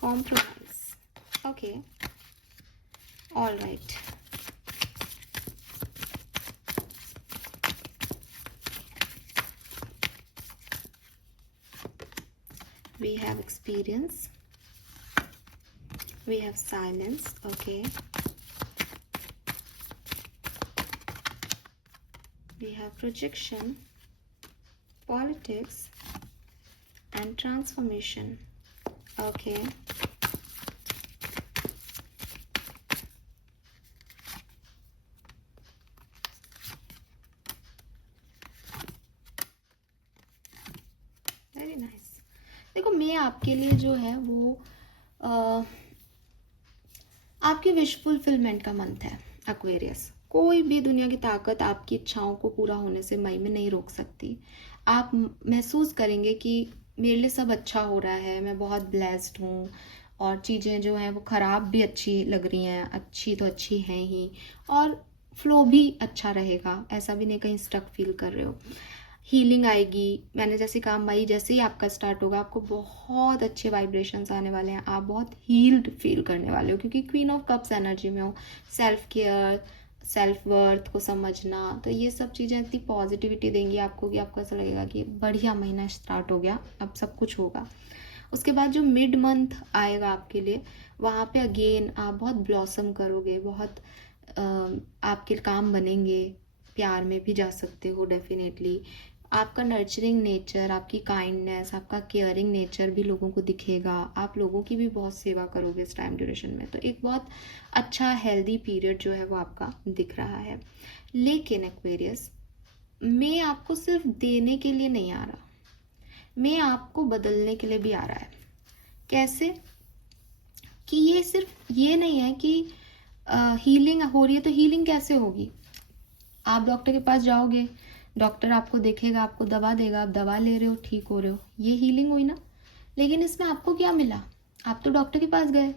compromise, okay, all right. we have experience, we have silence. Okay, we have projection, politics, and transformation. Okay, very nice. देखो, मैं आपके लिए जो है वो आपकी विश फुलफिलमेंट का मंथ है एक्वेरियस। कोई भी दुनिया की ताकत आपकी इच्छाओं को पूरा होने से मई में नहीं रोक सकती। आप महसूस करेंगे कि मेरे लिए सब अच्छा हो रहा है, मैं बहुत ब्लेस्ड हूँ, और चीज़ें जो हैं वो ख़राब भी अच्छी लग रही हैं, अच्छी तो अच्छी हैं ही, और फ्लो भी अच्छा रहेगा। ऐसा भी नहीं कहीं स्टक फील कर रहे हो। हीलिंग आएगी। मैंने जैसे कहा, मई जैसे ही आपका स्टार्ट होगा आपको बहुत अच्छे वाइब्रेशंस आने वाले हैं। आप बहुत हील्ड फील करने वाले हो, क्योंकि क्वीन ऑफ कप्स एनर्जी में हो। सेल्फ केयर, सेल्फ वर्थ को समझना, तो ये सब चीज़ें इतनी पॉजिटिविटी देंगी आपको कि आपको ऐसा लगेगा कि बढ़िया महीना स्टार्ट हो गया, अब सब कुछ होगा। उसके बाद जो मिड मंथ आएगा आपके लिए, वहाँ पे अगेन आप बहुत ब्लॉसम करोगे, बहुत आपके काम बनेंगे, प्यार में भी जा सकते हो डेफिनेटली। आपका नर्चरिंग नेचर, आपकी काइंडनेस, आपका केयरिंग नेचर भी लोगों को दिखेगा। आप लोगों की भी बहुत सेवा करोगे इस टाइम ड्यूरेशन में। तो एक बहुत अच्छा हेल्दी पीरियड जो है वो आपका दिख रहा है। लेकिन एक्वेरियस, मैं आपको सिर्फ देने के लिए नहीं आ रहा, मैं आपको बदलने के लिए भी आ रहा है। कैसे? कि ये सिर्फ ये नहीं है कि हीलिंग हो रही है तो हीलिंग कैसे होगी। आप डॉक्टर के पास जाओगे, डॉक्टर आपको देखेगा, आपको दवा देगा, आप दवा ले रहे हो, ठीक हो रहे हो, ये हीलिंग हुई ना। लेकिन इसमें आपको क्या मिला? आप तो डॉक्टर के पास गए।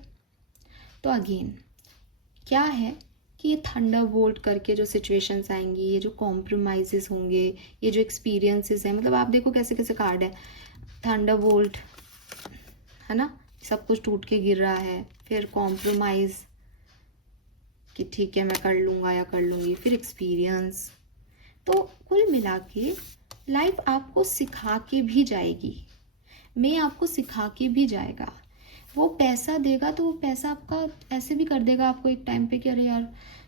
तो अगेन क्या है कि ये थंडर बोल्ट करके जो सिचुएशंस आएंगी, ये जो कॉम्प्रोमाइजेस होंगे, ये जो एक्सपीरियंसेस हैं, मतलब आप देखो कैसे कैसे कार्ड है। थंडर बोल्ट है ना, सब कुछ टूट के गिर रहा है। फिर कॉम्प्रोमाइज़ कि ठीक है मैं कर लूँगा या कर लूँगी। फिर एक्सपीरियंस। तो कुल मिला के लाइफ आपको सिखा के भी जाएगी, मैं आपको सिखा के भी जाएगा। वो पैसा देगा तो वो पैसा आपका ऐसे भी कर देगा आपको एक टाइम पे कि अरे यार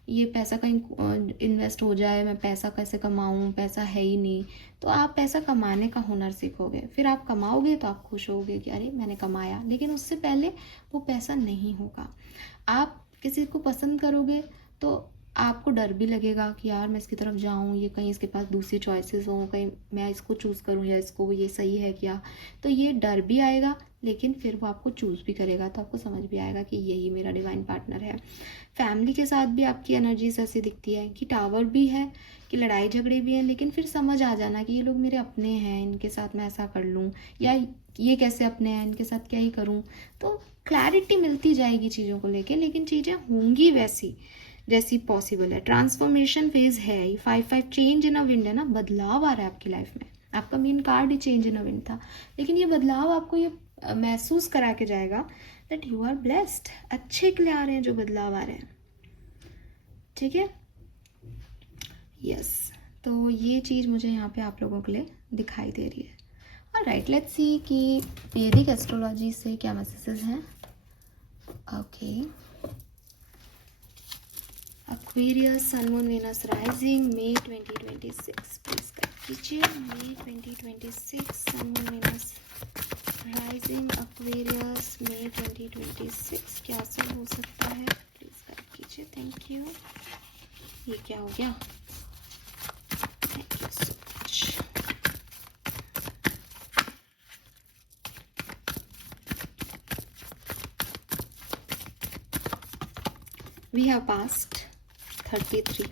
ये पैसा कहीं इन्वेस्ट हो जाए, मैं पैसा कैसे कमाऊँ, पैसा है ही नहीं। तो आप पैसा कमाने का हुनर सीखोगे, फिर आप कमाओगे तो आप खुश होगे कि अरे मैंने कमाया। लेकिन उससे पहले वो पैसा नहीं होगा। आप किसी को पसंद करोगे तो आपको डर भी लगेगा कि यार मैं इसकी तरफ जाऊँ, ये कहीं इसके पास दूसरी चॉइसेस हों, कहीं मैं इसको चूज़ करूँ या इसको, ये सही है क्या। तो ये डर भी आएगा, लेकिन फिर वो आपको चूज़ भी करेगा, तो आपको समझ भी आएगा कि यही मेरा डिवाइन पार्टनर है। फैमिली के साथ भी आपकी एनर्जीज ऐसी दिखती है कि टावर भी है, कि लड़ाई झगड़े भी हैं, लेकिन फिर समझ आ जाना कि ये लोग मेरे अपने हैं, इनके साथ मैं ऐसा कर लूँ, या ये कैसे अपने हैं, इनके साथ क्या ही करूँ। तो क्लैरिटी मिलती जाएगी चीज़ों को लेके, लेकिन चीज़ें होंगी वैसी जैसी पॉसिबल है। ट्रांसफॉर्मेशन फेज है, 5-5 चेंज इन अ विंड है ना, बदलाव आ रहा है आपकी लाइफ में। आपका main card he change in a wind था, लेकिन ये बदलाव आपको ये महसूस करा के जाएगा दैट यू आर ब्लेस्ड। अच्छे के लिए आ रहे हैं जो बदलाव आ रहे हैं, ठीक है। यस, तो ये चीज़ मुझे यहाँ पे आप लोगों के लिए दिखाई दे रही है। ऑलराइट, लेट्स सी कि वैदिक एस्ट्रोलॉजी से क्या मैसेजेस हैं। Okay, Aquarius, sun moon Venus rising, मई 2026 प्लीज गाइड कीजिए। मई 2026 sun moon Venus rising Aquarius, मई 2026 क्या सब हो सकता है, प्लीज गाइड कीजिए। Thank you. ये क्या हो गया? Thank you so much. We have passed 33.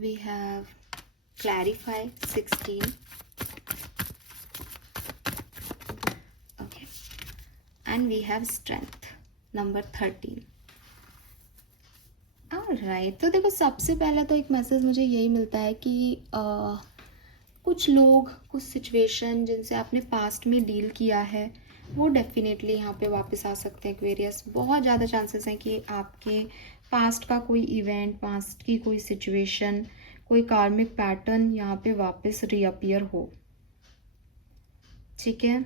We have clarify 16. Okay. And we have strength number 13. Alright, तो देखो सबसे पहले तो एक मैसेज मुझे यही मिलता है कि कुछ लोग, कुछ सिचुएशन जिनसे आपने पास्ट में डील किया है, वो डेफिनेटली यहाँ पे वापस आ सकते हैं एक्वेरियस। बहुत ज़्यादा चांसेस हैं कि आपके पास्ट का कोई इवेंट, पास्ट की कोई सिचुएशन, कोई कार्मिक पैटर्न यहाँ पे वापस रीअपियर हो। ठीक है।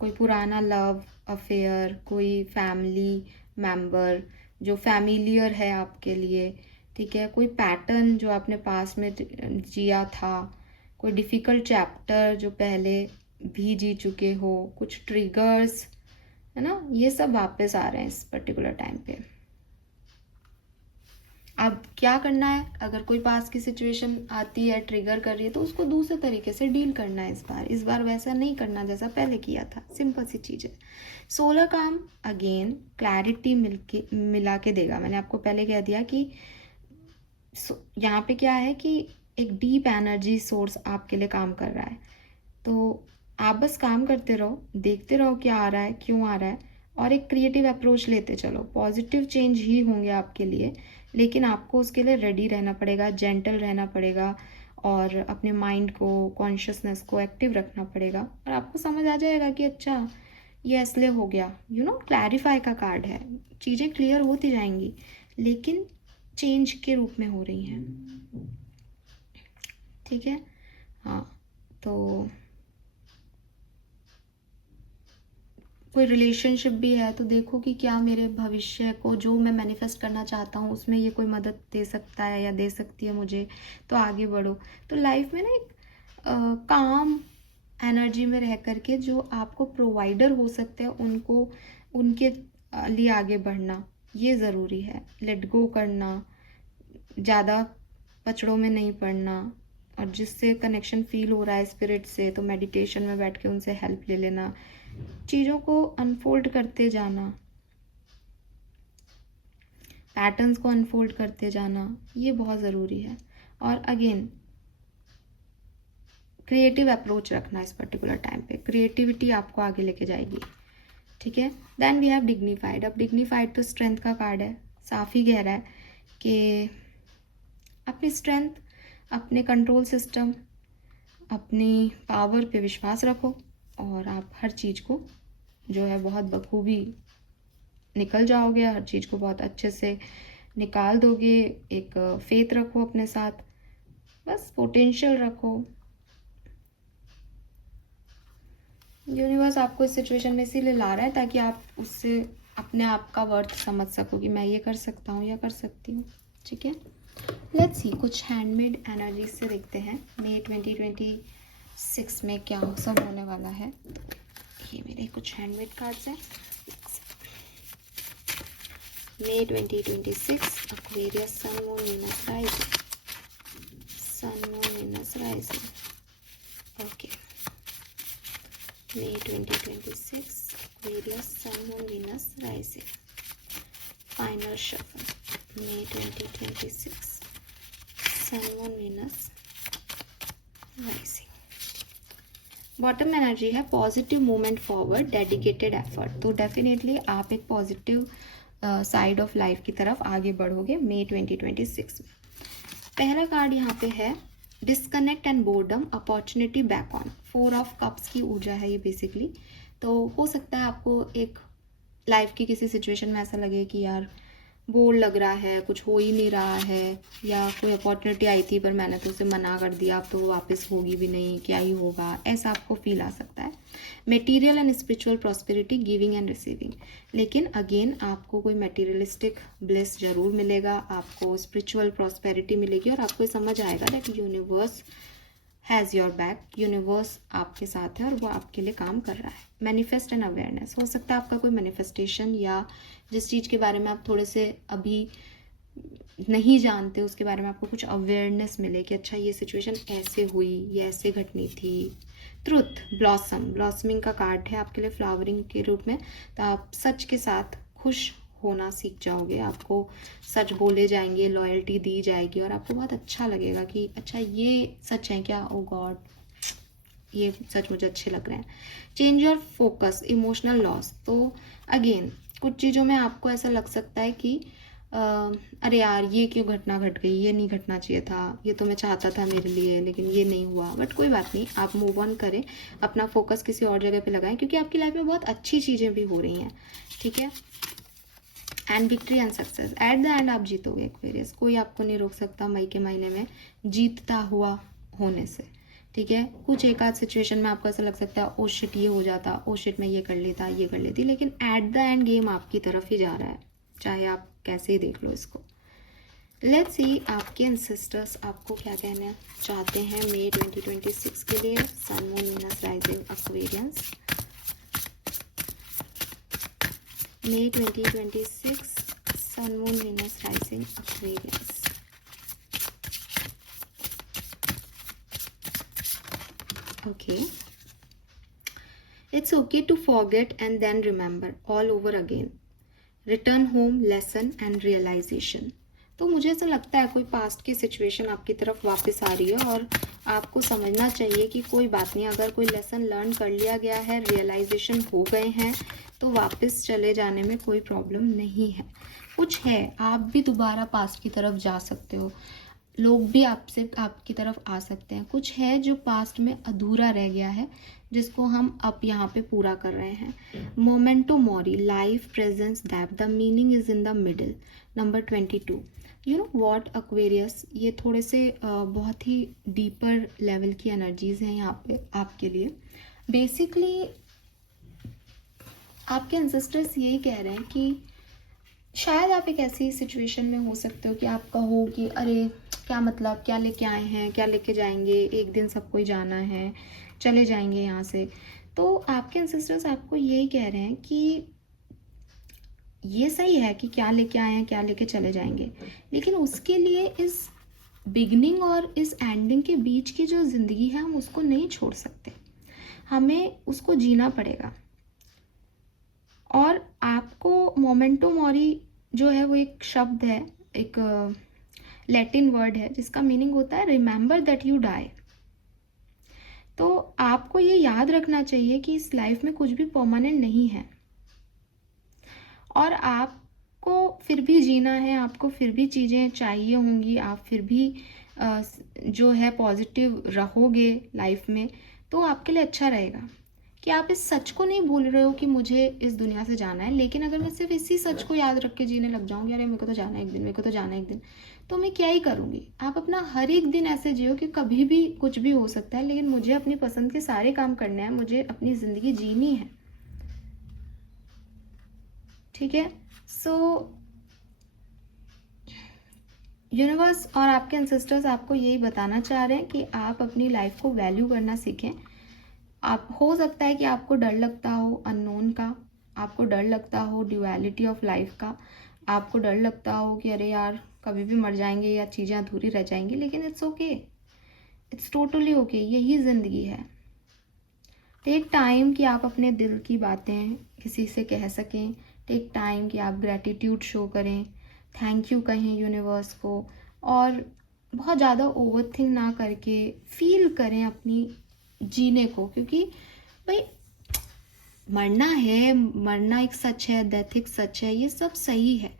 कोई पुराना लव अफेयर, कोई फैमिली मेंबर जो फैमिलियर है आपके लिए, ठीक है, कोई पैटर्न जो आपने पास में जिया था, कोई डिफ़िकल्ट चैप्टर जो पहले भी जी चुके हो, कुछ ट्रिगर्स, है ना, ये सब वापस आ रहे हैं इस पर्टिकुलर टाइम पे। अब क्या करना है, अगर कोई पास की सिचुएशन आती है, ट्रिगर कर रही है, तो उसको दूसरे तरीके से डील करना है। इस बार वैसा नहीं करना जैसा पहले किया था। सिंपल सी चीज़ है। सोलर काम अगेन क्लैरिटी मिला के देगा। मैंने आपको पहले कह दिया कि यहाँ पे क्या है कि एक डीप एनर्जी सोर्स आपके लिए काम कर रहा है। तो आप बस काम करते रहो, देखते रहो क्या आ रहा है, क्यों आ रहा है, और एक क्रिएटिव अप्रोच लेते चलो। पॉजिटिव चेंज ही होंगे आपके लिए, लेकिन आपको उसके लिए रेडी रहना पड़ेगा, जेंटल रहना पड़ेगा, और अपने माइंड को, कॉन्शियसनेस को एक्टिव रखना पड़ेगा। और आपको समझ आ जाएगा कि अच्छा ये इसलिए हो गया। क्लैरिफाई का कार्ड है। चीज़ें क्लियर होती जाएंगी, लेकिन चेंज के रूप में हो रही हैं। ठीक है। हाँ, तो कोई रिलेशनशिप भी है तो देखो कि क्या मेरे भविष्य को, जो मैं मैनिफेस्ट करना चाहता हूँ, उसमें ये कोई मदद दे सकता है या दे सकती है मुझे, तो आगे बढ़ो। तो लाइफ में ना एक काम एनर्जी में रह करके जो आपको प्रोवाइडर हो सकते हैं, उनके लिए आगे बढ़ना ये ज़रूरी है। लेट गो करना, ज़्यादा पचड़ों में नहीं पड़ना, और जिससे कनेक्शन फील हो रहा है स्पिरिट से, तो मेडिटेशन में बैठ के उनसे हेल्प ले लेना, चीज़ों को अनफोल्ड करते जाना, पैटर्न्स को अनफोल्ड करते जाना, ये बहुत ज़रूरी है। और अगेन क्रिएटिव अप्रोच रखना इस पर्टिकुलर टाइम पे। क्रिएटिविटी आपको आगे लेके जाएगी। ठीक है। Then we have dignified. अब डिग्निफाइड तो स्ट्रेंथ का कार्ड है। साफ ही कह रहा है कि अपनी स्ट्रेंथ, अपने कंट्रोल सिस्टम, अपनी पावर पे विश्वास रखो, और आप हर चीज़ को जो है बहुत बखूबी निकल जाओगे, हर चीज़ को बहुत अच्छे से निकाल दोगे। एक फेथ रखो अपने साथ, बस पोटेंशियल रखो। यूनिवर्स आपको इस सिचुएशन में इसीलिए ला रहा है ताकि आप उससे अपने आप का वर्थ समझ सको कि मैं ये कर सकता हूँ या कर सकती हूँ। ठीक है। लेट्स सी, कुछ हैंडमेड एनर्जी से देखते हैं मई 2026 में क्या सब होने वाला है। ये मेरे कुछ हैंडमेड कार्ड्स हैं। May 2026, Aquarius, Sun, Moon, Venus, Rising. Sun, Moon, Venus, Rising. Okay. May 2026, Aquarius, Sun, Moon, Venus, Rising. Final shuffle. May 2026, Sun, Moon, Venus, Rising. Bottom energy है positive movement forward, dedicated effort. तो डेफिनेटली आप एक पॉजिटिव साइड ऑफ लाइफ की तरफ आगे बढ़ोगे मई 2026 में। पहला कार्ड यहाँ पे है disconnect and boredom, opportunity back on. 4 of cups की ऊर्जा है ये बेसिकली। तो हो सकता है आपको एक लाइफ की किसी सिचुएशन में ऐसा लगे कि यार बोर लग रहा है, कुछ हो ही नहीं रहा है, या कोई अपॉर्चुनिटी आई थी पर मैंने तो उसे मना कर दिया, अब तो वो वापस होगी भी नहीं, क्या ही होगा, ऐसा आपको फील आ सकता है। Material and spiritual prosperity, giving and receiving. लेकिन अगेन आपको कोई मटेरियलिस्टिक ब्लिस जरूर मिलेगा, आपको स्पिरिचुअल प्रॉस्पेरिटी मिलेगी, और आपको समझ आएगा that universe has your back. Universe आपके साथ है और वो आपके लिए काम कर रहा है। मैनिफेस्ट एंड अवेयरनेस, हो सकता है आपका कोई मैनिफेस्टेशन या जिस चीज़ के बारे में आप थोड़े से अभी नहीं जानते उसके बारे में आपको कुछ अवेयरनेस मिले कि अच्छा ये सिचुएशन ऐसे हुई, ये ऐसे घटनी थी। ट्रुथ, ब्लॉसमिंग का कार्ड है आपके लिए फ्लावरिंग के रूप में। तो आप सच के साथ खुश होना सीख जाओगे, आपको सच बोले जाएंगे, लॉयल्टी दी जाएगी, और आपको बहुत अच्छा लगेगा कि अच्छा ये सच है क्या, ओ गॉड ये सच मुझे अच्छे लग रहे हैं। Change your focus, emotional loss. तो अगेन कुछ चीज़ों में आपको ऐसा लग सकता है कि अरे यार ये क्यों घटना घट गई, ये नहीं घटना चाहिए था, ये तो मैं चाहता था मेरे लिए लेकिन ये नहीं हुआ। बट कोई बात नहीं, आप मूव ऑन करें, अपना फोकस किसी और जगह पे लगाएं, क्योंकि आपकी लाइफ में बहुत अच्छी चीज़ें भी हो रही हैं। ठीक है। And victory and success, at the end आप जीतोगे एक्वेरियस। कोई आपको नहीं रोक सकता मई के महीने में जीतता हुआ होने से। ठीक है, कुछ एक आध सिचुएशन में आपको ऐसा लग सकता है ओ शिट ये हो जाता, ओ शिट मैं ये कर लेता, ये कर लेती, लेकिन एट द एंड गेम आपकी तरफ ही जा रहा है, चाहे आप कैसे ही देख लो इसको। लेट्स सी आपके एंसेस्टर्स आपको क्या कहना चाहते हैं मई 2026 के लिए। Sun moon Venus rising Aquarians, मई 2026 sun moon Venus rising Aquarians. Okay. It's okay to forget and then remember all over again. Return home, lesson and realization. तो मुझे ऐसा लगता है कोई पास्ट की सिचुएशन आपकी तरफ वापस आ रही है और आपको समझना चाहिए कि कोई बात नहीं, अगर कोई लेसन लर्न कर लिया गया है, रियलाइजेशन हो गए हैं, तो वापस चले जाने में कोई प्रॉब्लम नहीं है। कुछ है, आप भी दोबारा पास्ट की तरफ जा सकते हो, लोग भी आपसे आपकी तरफ आ सकते हैं। कुछ है जो पास्ट में अधूरा रह गया है जिसको हम अब यहाँ पे पूरा कर रहे हैं। Memento Mori, life presence depth, the meaning is in the middle. Number 22, you know what Aquarius, ये थोड़े से बहुत ही डीपर लेवल की एनर्जीज हैं यहाँ पे आपके लिए। बेसिकली आपके एंसेस्टर्स यही कह रहे हैं कि शायद आप एक ऐसी सिचुएशन में हो सकते हो कि आप कहो कि अरे क्या मतलब, क्या लेके आए हैं, क्या लेके जाएंगे, एक दिन सबको ही जाना है, चले जाएंगे यहाँ से। तो आपके एंसेस्टर्स आपको यही कह रहे हैं कि ये सही है कि क्या लेके आए हैं, क्या लेके चले जाएंगे, लेकिन उसके लिए इस बिगनिंग और इस एंडिंग के बीच की जो ज़िंदगी है हम उसको नहीं छोड़ सकते, हमें उसको जीना पड़ेगा। और आपको मोमेंटो मोरी जो है वो एक शब्द है, एक लैटिन वर्ड है जिसका मीनिंग होता है रिमेंबर दैट यू डाई। तो आपको ये याद रखना चाहिए कि इस लाइफ में कुछ भी परमानेंट नहीं है और आपको फिर भी जीना है, आपको फिर भी चीज़ें चाहिए होंगी, आप फिर भी जो है पॉजिटिव रहोगे लाइफ में, तो आपके लिए अच्छा रहेगा कि आप इस सच को नहीं भूल रहे हो कि मुझे इस दुनिया से जाना है। लेकिन अगर मैं सिर्फ इसी सच को याद रख के जीने लग जाऊंगी, अरे मेरे को तो जाना है एक दिन, मेरे को तो जाना है एक दिन, तो मैं क्या ही करूंगी। आप अपना हर एक दिन ऐसे जियो कि कभी भी कुछ भी हो सकता है, लेकिन मुझे अपनी पसंद के सारे काम करने हैं, मुझे अपनी ज़िंदगी जीनी है। ठीक है, सो यूनिवर्स और आपके एंसेस्टर्स आपको यही बताना चाह रहे हैं कि आप अपनी लाइफ को वैल्यू करना सीखें। आप हो सकता है कि आपको डर लगता हो अननोन का, आपको डर लगता हो ड्यूअलिटी ऑफ लाइफ का, आपको डर लगता हो कि अरे यार कभी भी मर जाएंगे या चीज़ें अधूरी रह जाएंगी, लेकिन it's okay, it's totally okay, यही ज़िंदगी है। टेक टाइम कि आप अपने दिल की बातें किसी से कह सकें, टेक टाइम कि आप ग्रैटिट्यूड शो करें, थैंक यू कहें यूनिवर्स को, और बहुत ज़्यादा ओवर थिंक ना करके फील करें अपनी जीने को, क्योंकि भाई मरना है, मरना एक सच है, डेथ एक सच है, ये सब सही है,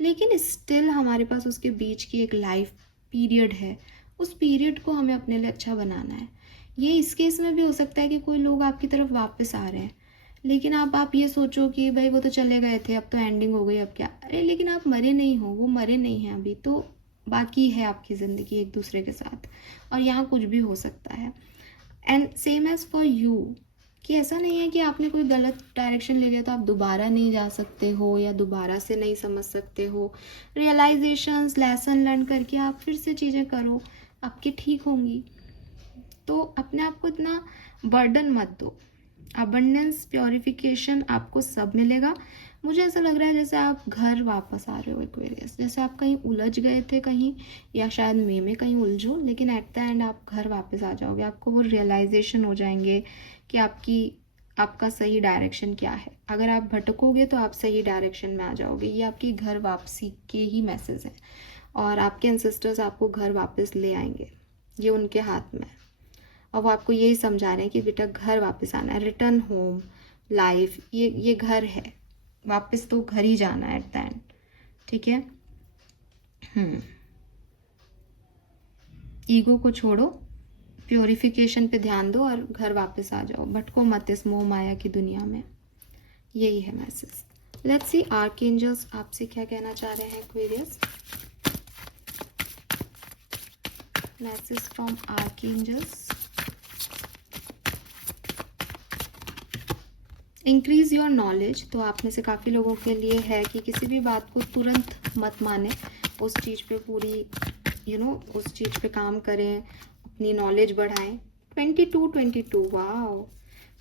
लेकिन स्टिल हमारे पास उसके बीच की एक लाइफ पीरियड है, उस पीरियड को हमें अपने लिए अच्छा बनाना है। ये इस केस में भी हो सकता है कि कोई लोग आपकी तरफ वापस आ रहे हैं, लेकिन आप ये सोचो कि भाई वो तो चले गए थे, अब तो एंडिंग हो गई, अब क्या, अरे लेकिन आप मरे नहीं हो, वो मरे नहीं हैं अभी, तो बाकी है आपकी ज़िंदगी एक दूसरे के साथ, और यहाँ कुछ भी हो सकता है। And same as for you, कि ऐसा नहीं है कि आपने कोई गलत डायरेक्शन ले लिया तो आप दोबारा नहीं जा सकते हो या दोबारा से नहीं समझ सकते हो। रियलाइजेशंस, लेसन लर्न करके आप फिर से चीज़ें करो, आपकी ठीक होंगी। तो अपने आप को इतना बर्डन मत दो। अबंडेंस, प्योरिफिकेशन आपको सब मिलेगा। मुझे ऐसा लग रहा है जैसे आप घर वापस आ रहे हो एक्वेरियस, जैसे आप कहीं उलझ गए थे कहीं, या शायद मई में कहीं उलझो, लेकिन एट द एंड आप घर वापस आ जाओगे। आपको वो रियलाइजेशन हो जाएंगे कि आपका सही डायरेक्शन क्या है। अगर आप भटकोगे तो आप सही डायरेक्शन में आ जाओगे। ये आपकी घर वापसी के ही मैसेज है, और आपके एंसेस्टर्स आपको घर वापस ले आएंगे, ये उनके हाथ में है। और वो आपको यही समझा रहे हैं कि बेटा घर वापस आना है, रिटर्न होम, लाइफ, ये घर है, वापस तो घर ही जाना है एट द एंड। ठीक है, ईगो को छोड़ो, प्योरिफिकेशन पे ध्यान दो और घर वापस आ जाओ, भटको मत इस मोह माया की दुनिया में। यही है मैसेज। लेट्स सी आर्कएंजल्स आपसे क्या कहना चाह रहे हैं Aquarius. Message from archangels. Increase your knowledge, तो आप में से काफ़ी लोगों के लिए है कि किसी भी बात को तुरंत मत माने, उस चीज़ पे पूरी उस चीज़ पे काम करें, अपनी नॉलेज बढ़ाएं। 22 वाओ,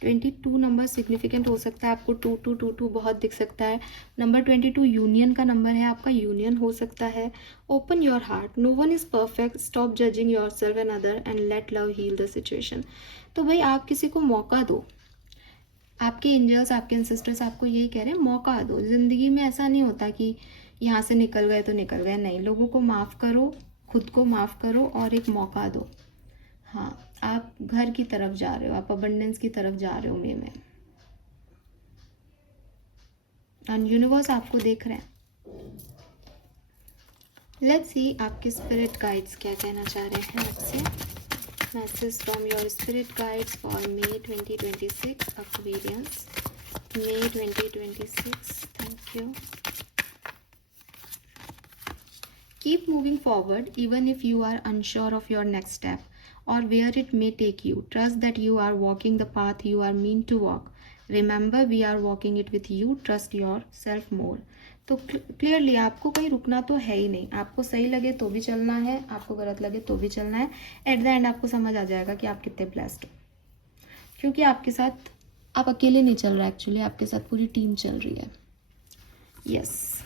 22 नंबर सिग्निफिकेंट हो सकता है आपको। 2222 बहुत दिख सकता है। नंबर 22 यूनियन का नंबर है, आपका यूनियन हो सकता है। Open your heart, no one is perfect, stop judging yourself and other and let love heal the situation. तो भाई आप किसी को मौका दो, आपके एंजल्स, आपके एंसेस्टर्स आपको यही कह रहे हैं, मौका दो। ज़िंदगी में ऐसा नहीं होता कि यहाँ से निकल गए तो निकल गए, नहीं, लोगों को माफ़ करो, खुद को माफ़ करो और एक मौका दो। हाँ, आप घर की तरफ जा रहे हो, आप अबंडेंस की तरफ जा रहे हो मे में, एंड यूनिवर्स आपको देख रहे हैं। लेट्स सी आपके स्पिरिट गाइड्स क्या कहना चाह रहे हैं आपसे। Message from your spirit guides for May 2026 Aquarians, May 2026. Thank you. Keep moving forward even if you are unsure of your next step or where it may take you. Trust that you are walking the path you are meant to walk. Remember, we are walking it with you. Trust yourself more. तो क्लियरली आपको कहीं रुकना तो है ही नहीं, आपको सही लगे तो भी चलना है, आपको गलत लगे तो भी चलना है। एट द एंड आपको समझ आ जाएगा कि आप कितने ब्लेस्ड हो, क्योंकि आपके साथ, आप अकेले नहीं चल रहे, एक्चुअली आपके साथ पूरी टीम चल रही है। Yes,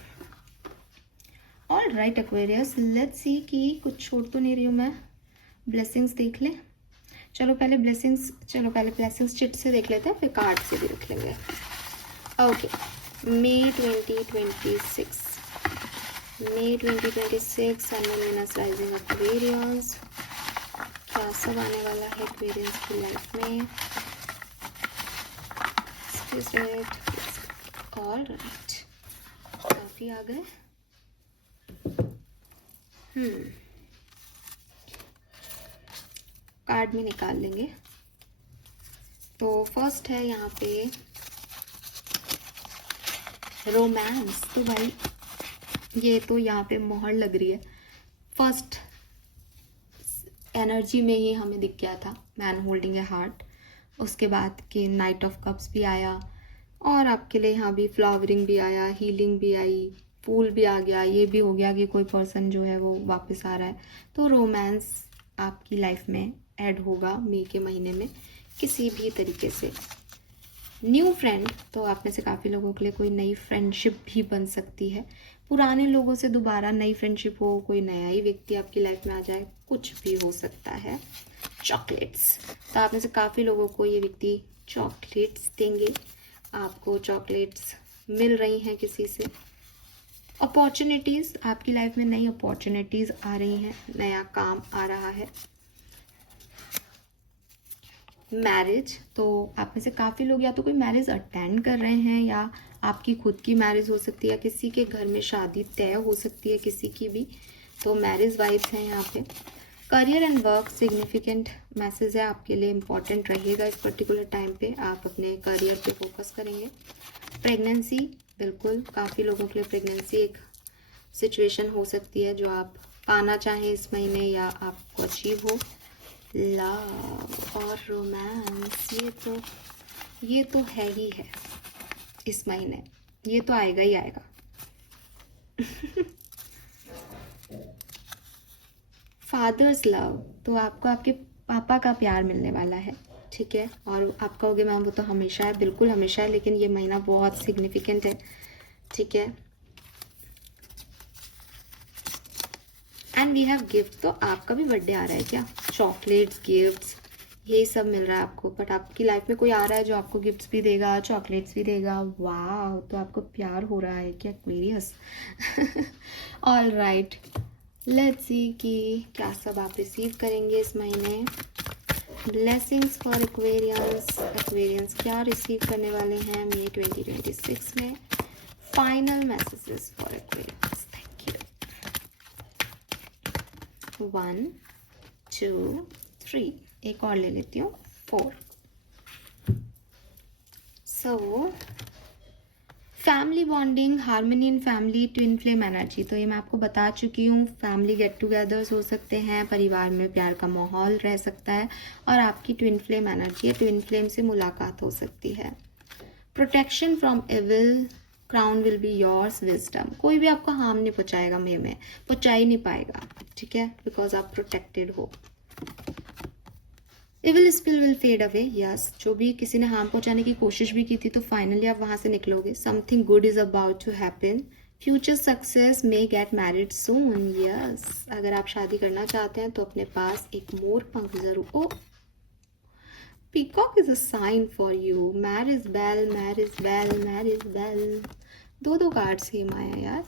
all right Aquarius, let's see कि कुछ छोड़ तो नहीं रही हूँ मैं। ब्लेसिंग्स देख लें। चलो पहले ब्लेसिंग्स चिट से देख लेते हैं, फिर कार्ड से भी देख लेंगे। Okay, May 2026, May 2026, sun moon Venus rising Aquarians, क्या सब आने वाला है एक्वेरियंस की लाइफ में। ऑल राइट, काफ़ी आ गए। कार्ड में निकाल लेंगे। तो फर्स्ट है यहाँ पे रोमांस। तो भाई ये तो यहाँ पे मोहर लग रही है, फर्स्ट एनर्जी में ही हमें दिख गया था, मैन होल्डिंग ए हार्ट। उसके बाद कि नाइट ऑफ कप्स भी आया, और आपके लिए यहाँ भी फ्लावरिंग भी आया, हीलिंग भी आई, फूल भी आ गया, ये भी हो गया कि कोई पर्सन जो है वो वापस आ रहा है। तो रोमांस आपकी लाइफ में ऐड होगा मई के महीने में किसी भी तरीके से। न्यू फ्रेंड, तो आप में से काफ़ी लोगों के लिए कोई नई फ्रेंडशिप भी बन सकती है। पुराने लोगों से दोबारा नई फ्रेंडशिप हो, कोई नया ही व्यक्ति आपकी लाइफ में आ जाए, कुछ भी हो सकता है। चॉकलेट्स, तो आप में से काफ़ी लोगों को ये व्यक्ति चॉकलेट्स देंगे, आपको चॉकलेट्स मिल रही हैं किसी से। अपॉर्चुनिटीज़, आपकी लाइफ में नई अपॉर्चुनिटीज़ आ रही हैं, नया काम आ रहा है। मैरिज, तो आप में से काफ़ी लोग या तो कोई मैरिज अटेंड कर रहे हैं, या आपकी खुद की मैरिज हो सकती है, या किसी के घर में शादी तय हो सकती है किसी की भी। तो मैरिज वाइब्स हैं यहाँ पे। Career and work, significant message है आपके लिए, इम्पॉर्टेंट रहेगा इस पर्टिकुलर टाइम पे, आप अपने करियर पे फोकस करेंगे। प्रेगनेंसी, बिल्कुल काफ़ी लोगों के लिए प्रेगनेंसी एक सिचुएशन हो सकती है जो आप पाना चाहें इस महीने, या आपको अचीव हो। लव और रोमांस, ये तो है ही है इस महीने, ये तो आएगा ही आएगा। फादर्स लव, तो आपको आपके पापा का प्यार मिलने वाला है, ठीक है। और आप कहोगे मैम वो तो हमेशा है, बिल्कुल हमेशा है, लेकिन ये महीना बहुत सिग्निफिकेंट है, ठीक है। एंड वी हैव गिफ्ट, तो आपका भी बर्थडे आ रहा है क्या? चॉकलेट्स, गिफ्ट्स, यही सब मिल रहा है आपको। बट आपकी लाइफ में कोई आ रहा है जो आपको गिफ्ट्स भी देगा, चॉकलेट्स भी देगा। वाह, तो आपको प्यार हो रहा है क्या Aquarius? All right, let's see कि क्या सब आप रिसीव करेंगे इस महीने। ब्लेसिंग्स फॉर एक्वेरियंस क्या रिसीव करने वाले हैं May 2026 में। Final messages for Aquarians, thank you. 1 2 3, एक और ले लेती हूँ, 4। So family bonding, harmony in family, twin flame energy, तो ये मैं आपको बता चुकी हूँ। फैमिली गेट टुगेदर्स हो सकते हैं, परिवार में प्यार का माहौल रह सकता है, और आपकी ट्विन फ्लेम एनर्जी है, ट्विन फ्लेम से मुलाकात हो सकती है। Protection from evil, crown will be yours, wisdom, कोई भी आपको हार्म नहीं पहुंचाएगा, मे में पहुंचा ही नहीं पाएगा, ठीक है, बिकॉज आप प्रोटेक्टेड हो। Evil spell will fade away, yes, जो भी किसी ने हार्म पहुंचाने की कोशिश भी की थी तो फाइनली आप वहां से निकलोगे। Something good is about to happen, future success may get married soon, yes, अगर आप शादी करना चाहते हैं तो अपने पास एक मोर पंख जरूर। Oh, peacock is a sign for you, marriage bell, marriage bell, marriage bell, दो कार्ड सेम आया यार।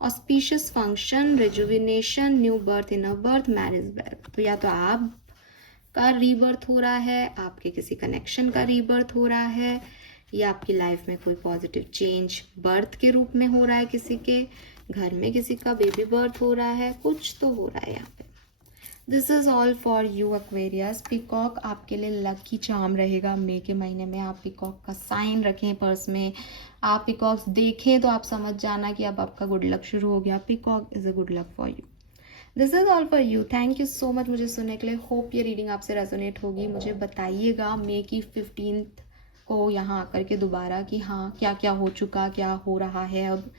Auspicious function, rejuvenation, new birth, in a birth, marriage bell, तो या तो आप का रीबर्थ हो रहा है, आपके किसी कनेक्शन का रीबर्थ हो रहा है, या आपकी लाइफ में कोई पॉजिटिव चेंज बर्थ के रूप में हो रहा है, किसी के घर में किसी का बेबी बर्थ हो रहा है, कुछ तो हो रहा है यहाँ पे। This is all for you Aquarius. Peacock आपके लिए लकी चार्म रहेगा मई के महीने में। आप पीकॉक का साइन रखें पर्स में, आप पीकॉक्स देखें तो आप समझ जाना कि अब आपका गुड लक शुरू हो गया। Peacock is a good luck for you. This is all for you. Thank you so much मुझे सुनने के लिए। होप ये रीडिंग आपसे रेजोनेट होगी। मुझे बताइएगा मई की 15th को यहाँ आकर के दोबारा कि हाँ क्या क्या हो चुका, क्या हो रहा है अब,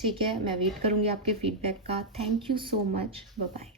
ठीक है। मैं वेट करूँगी आपके फीडबैक का। Thank you so much, bye bye.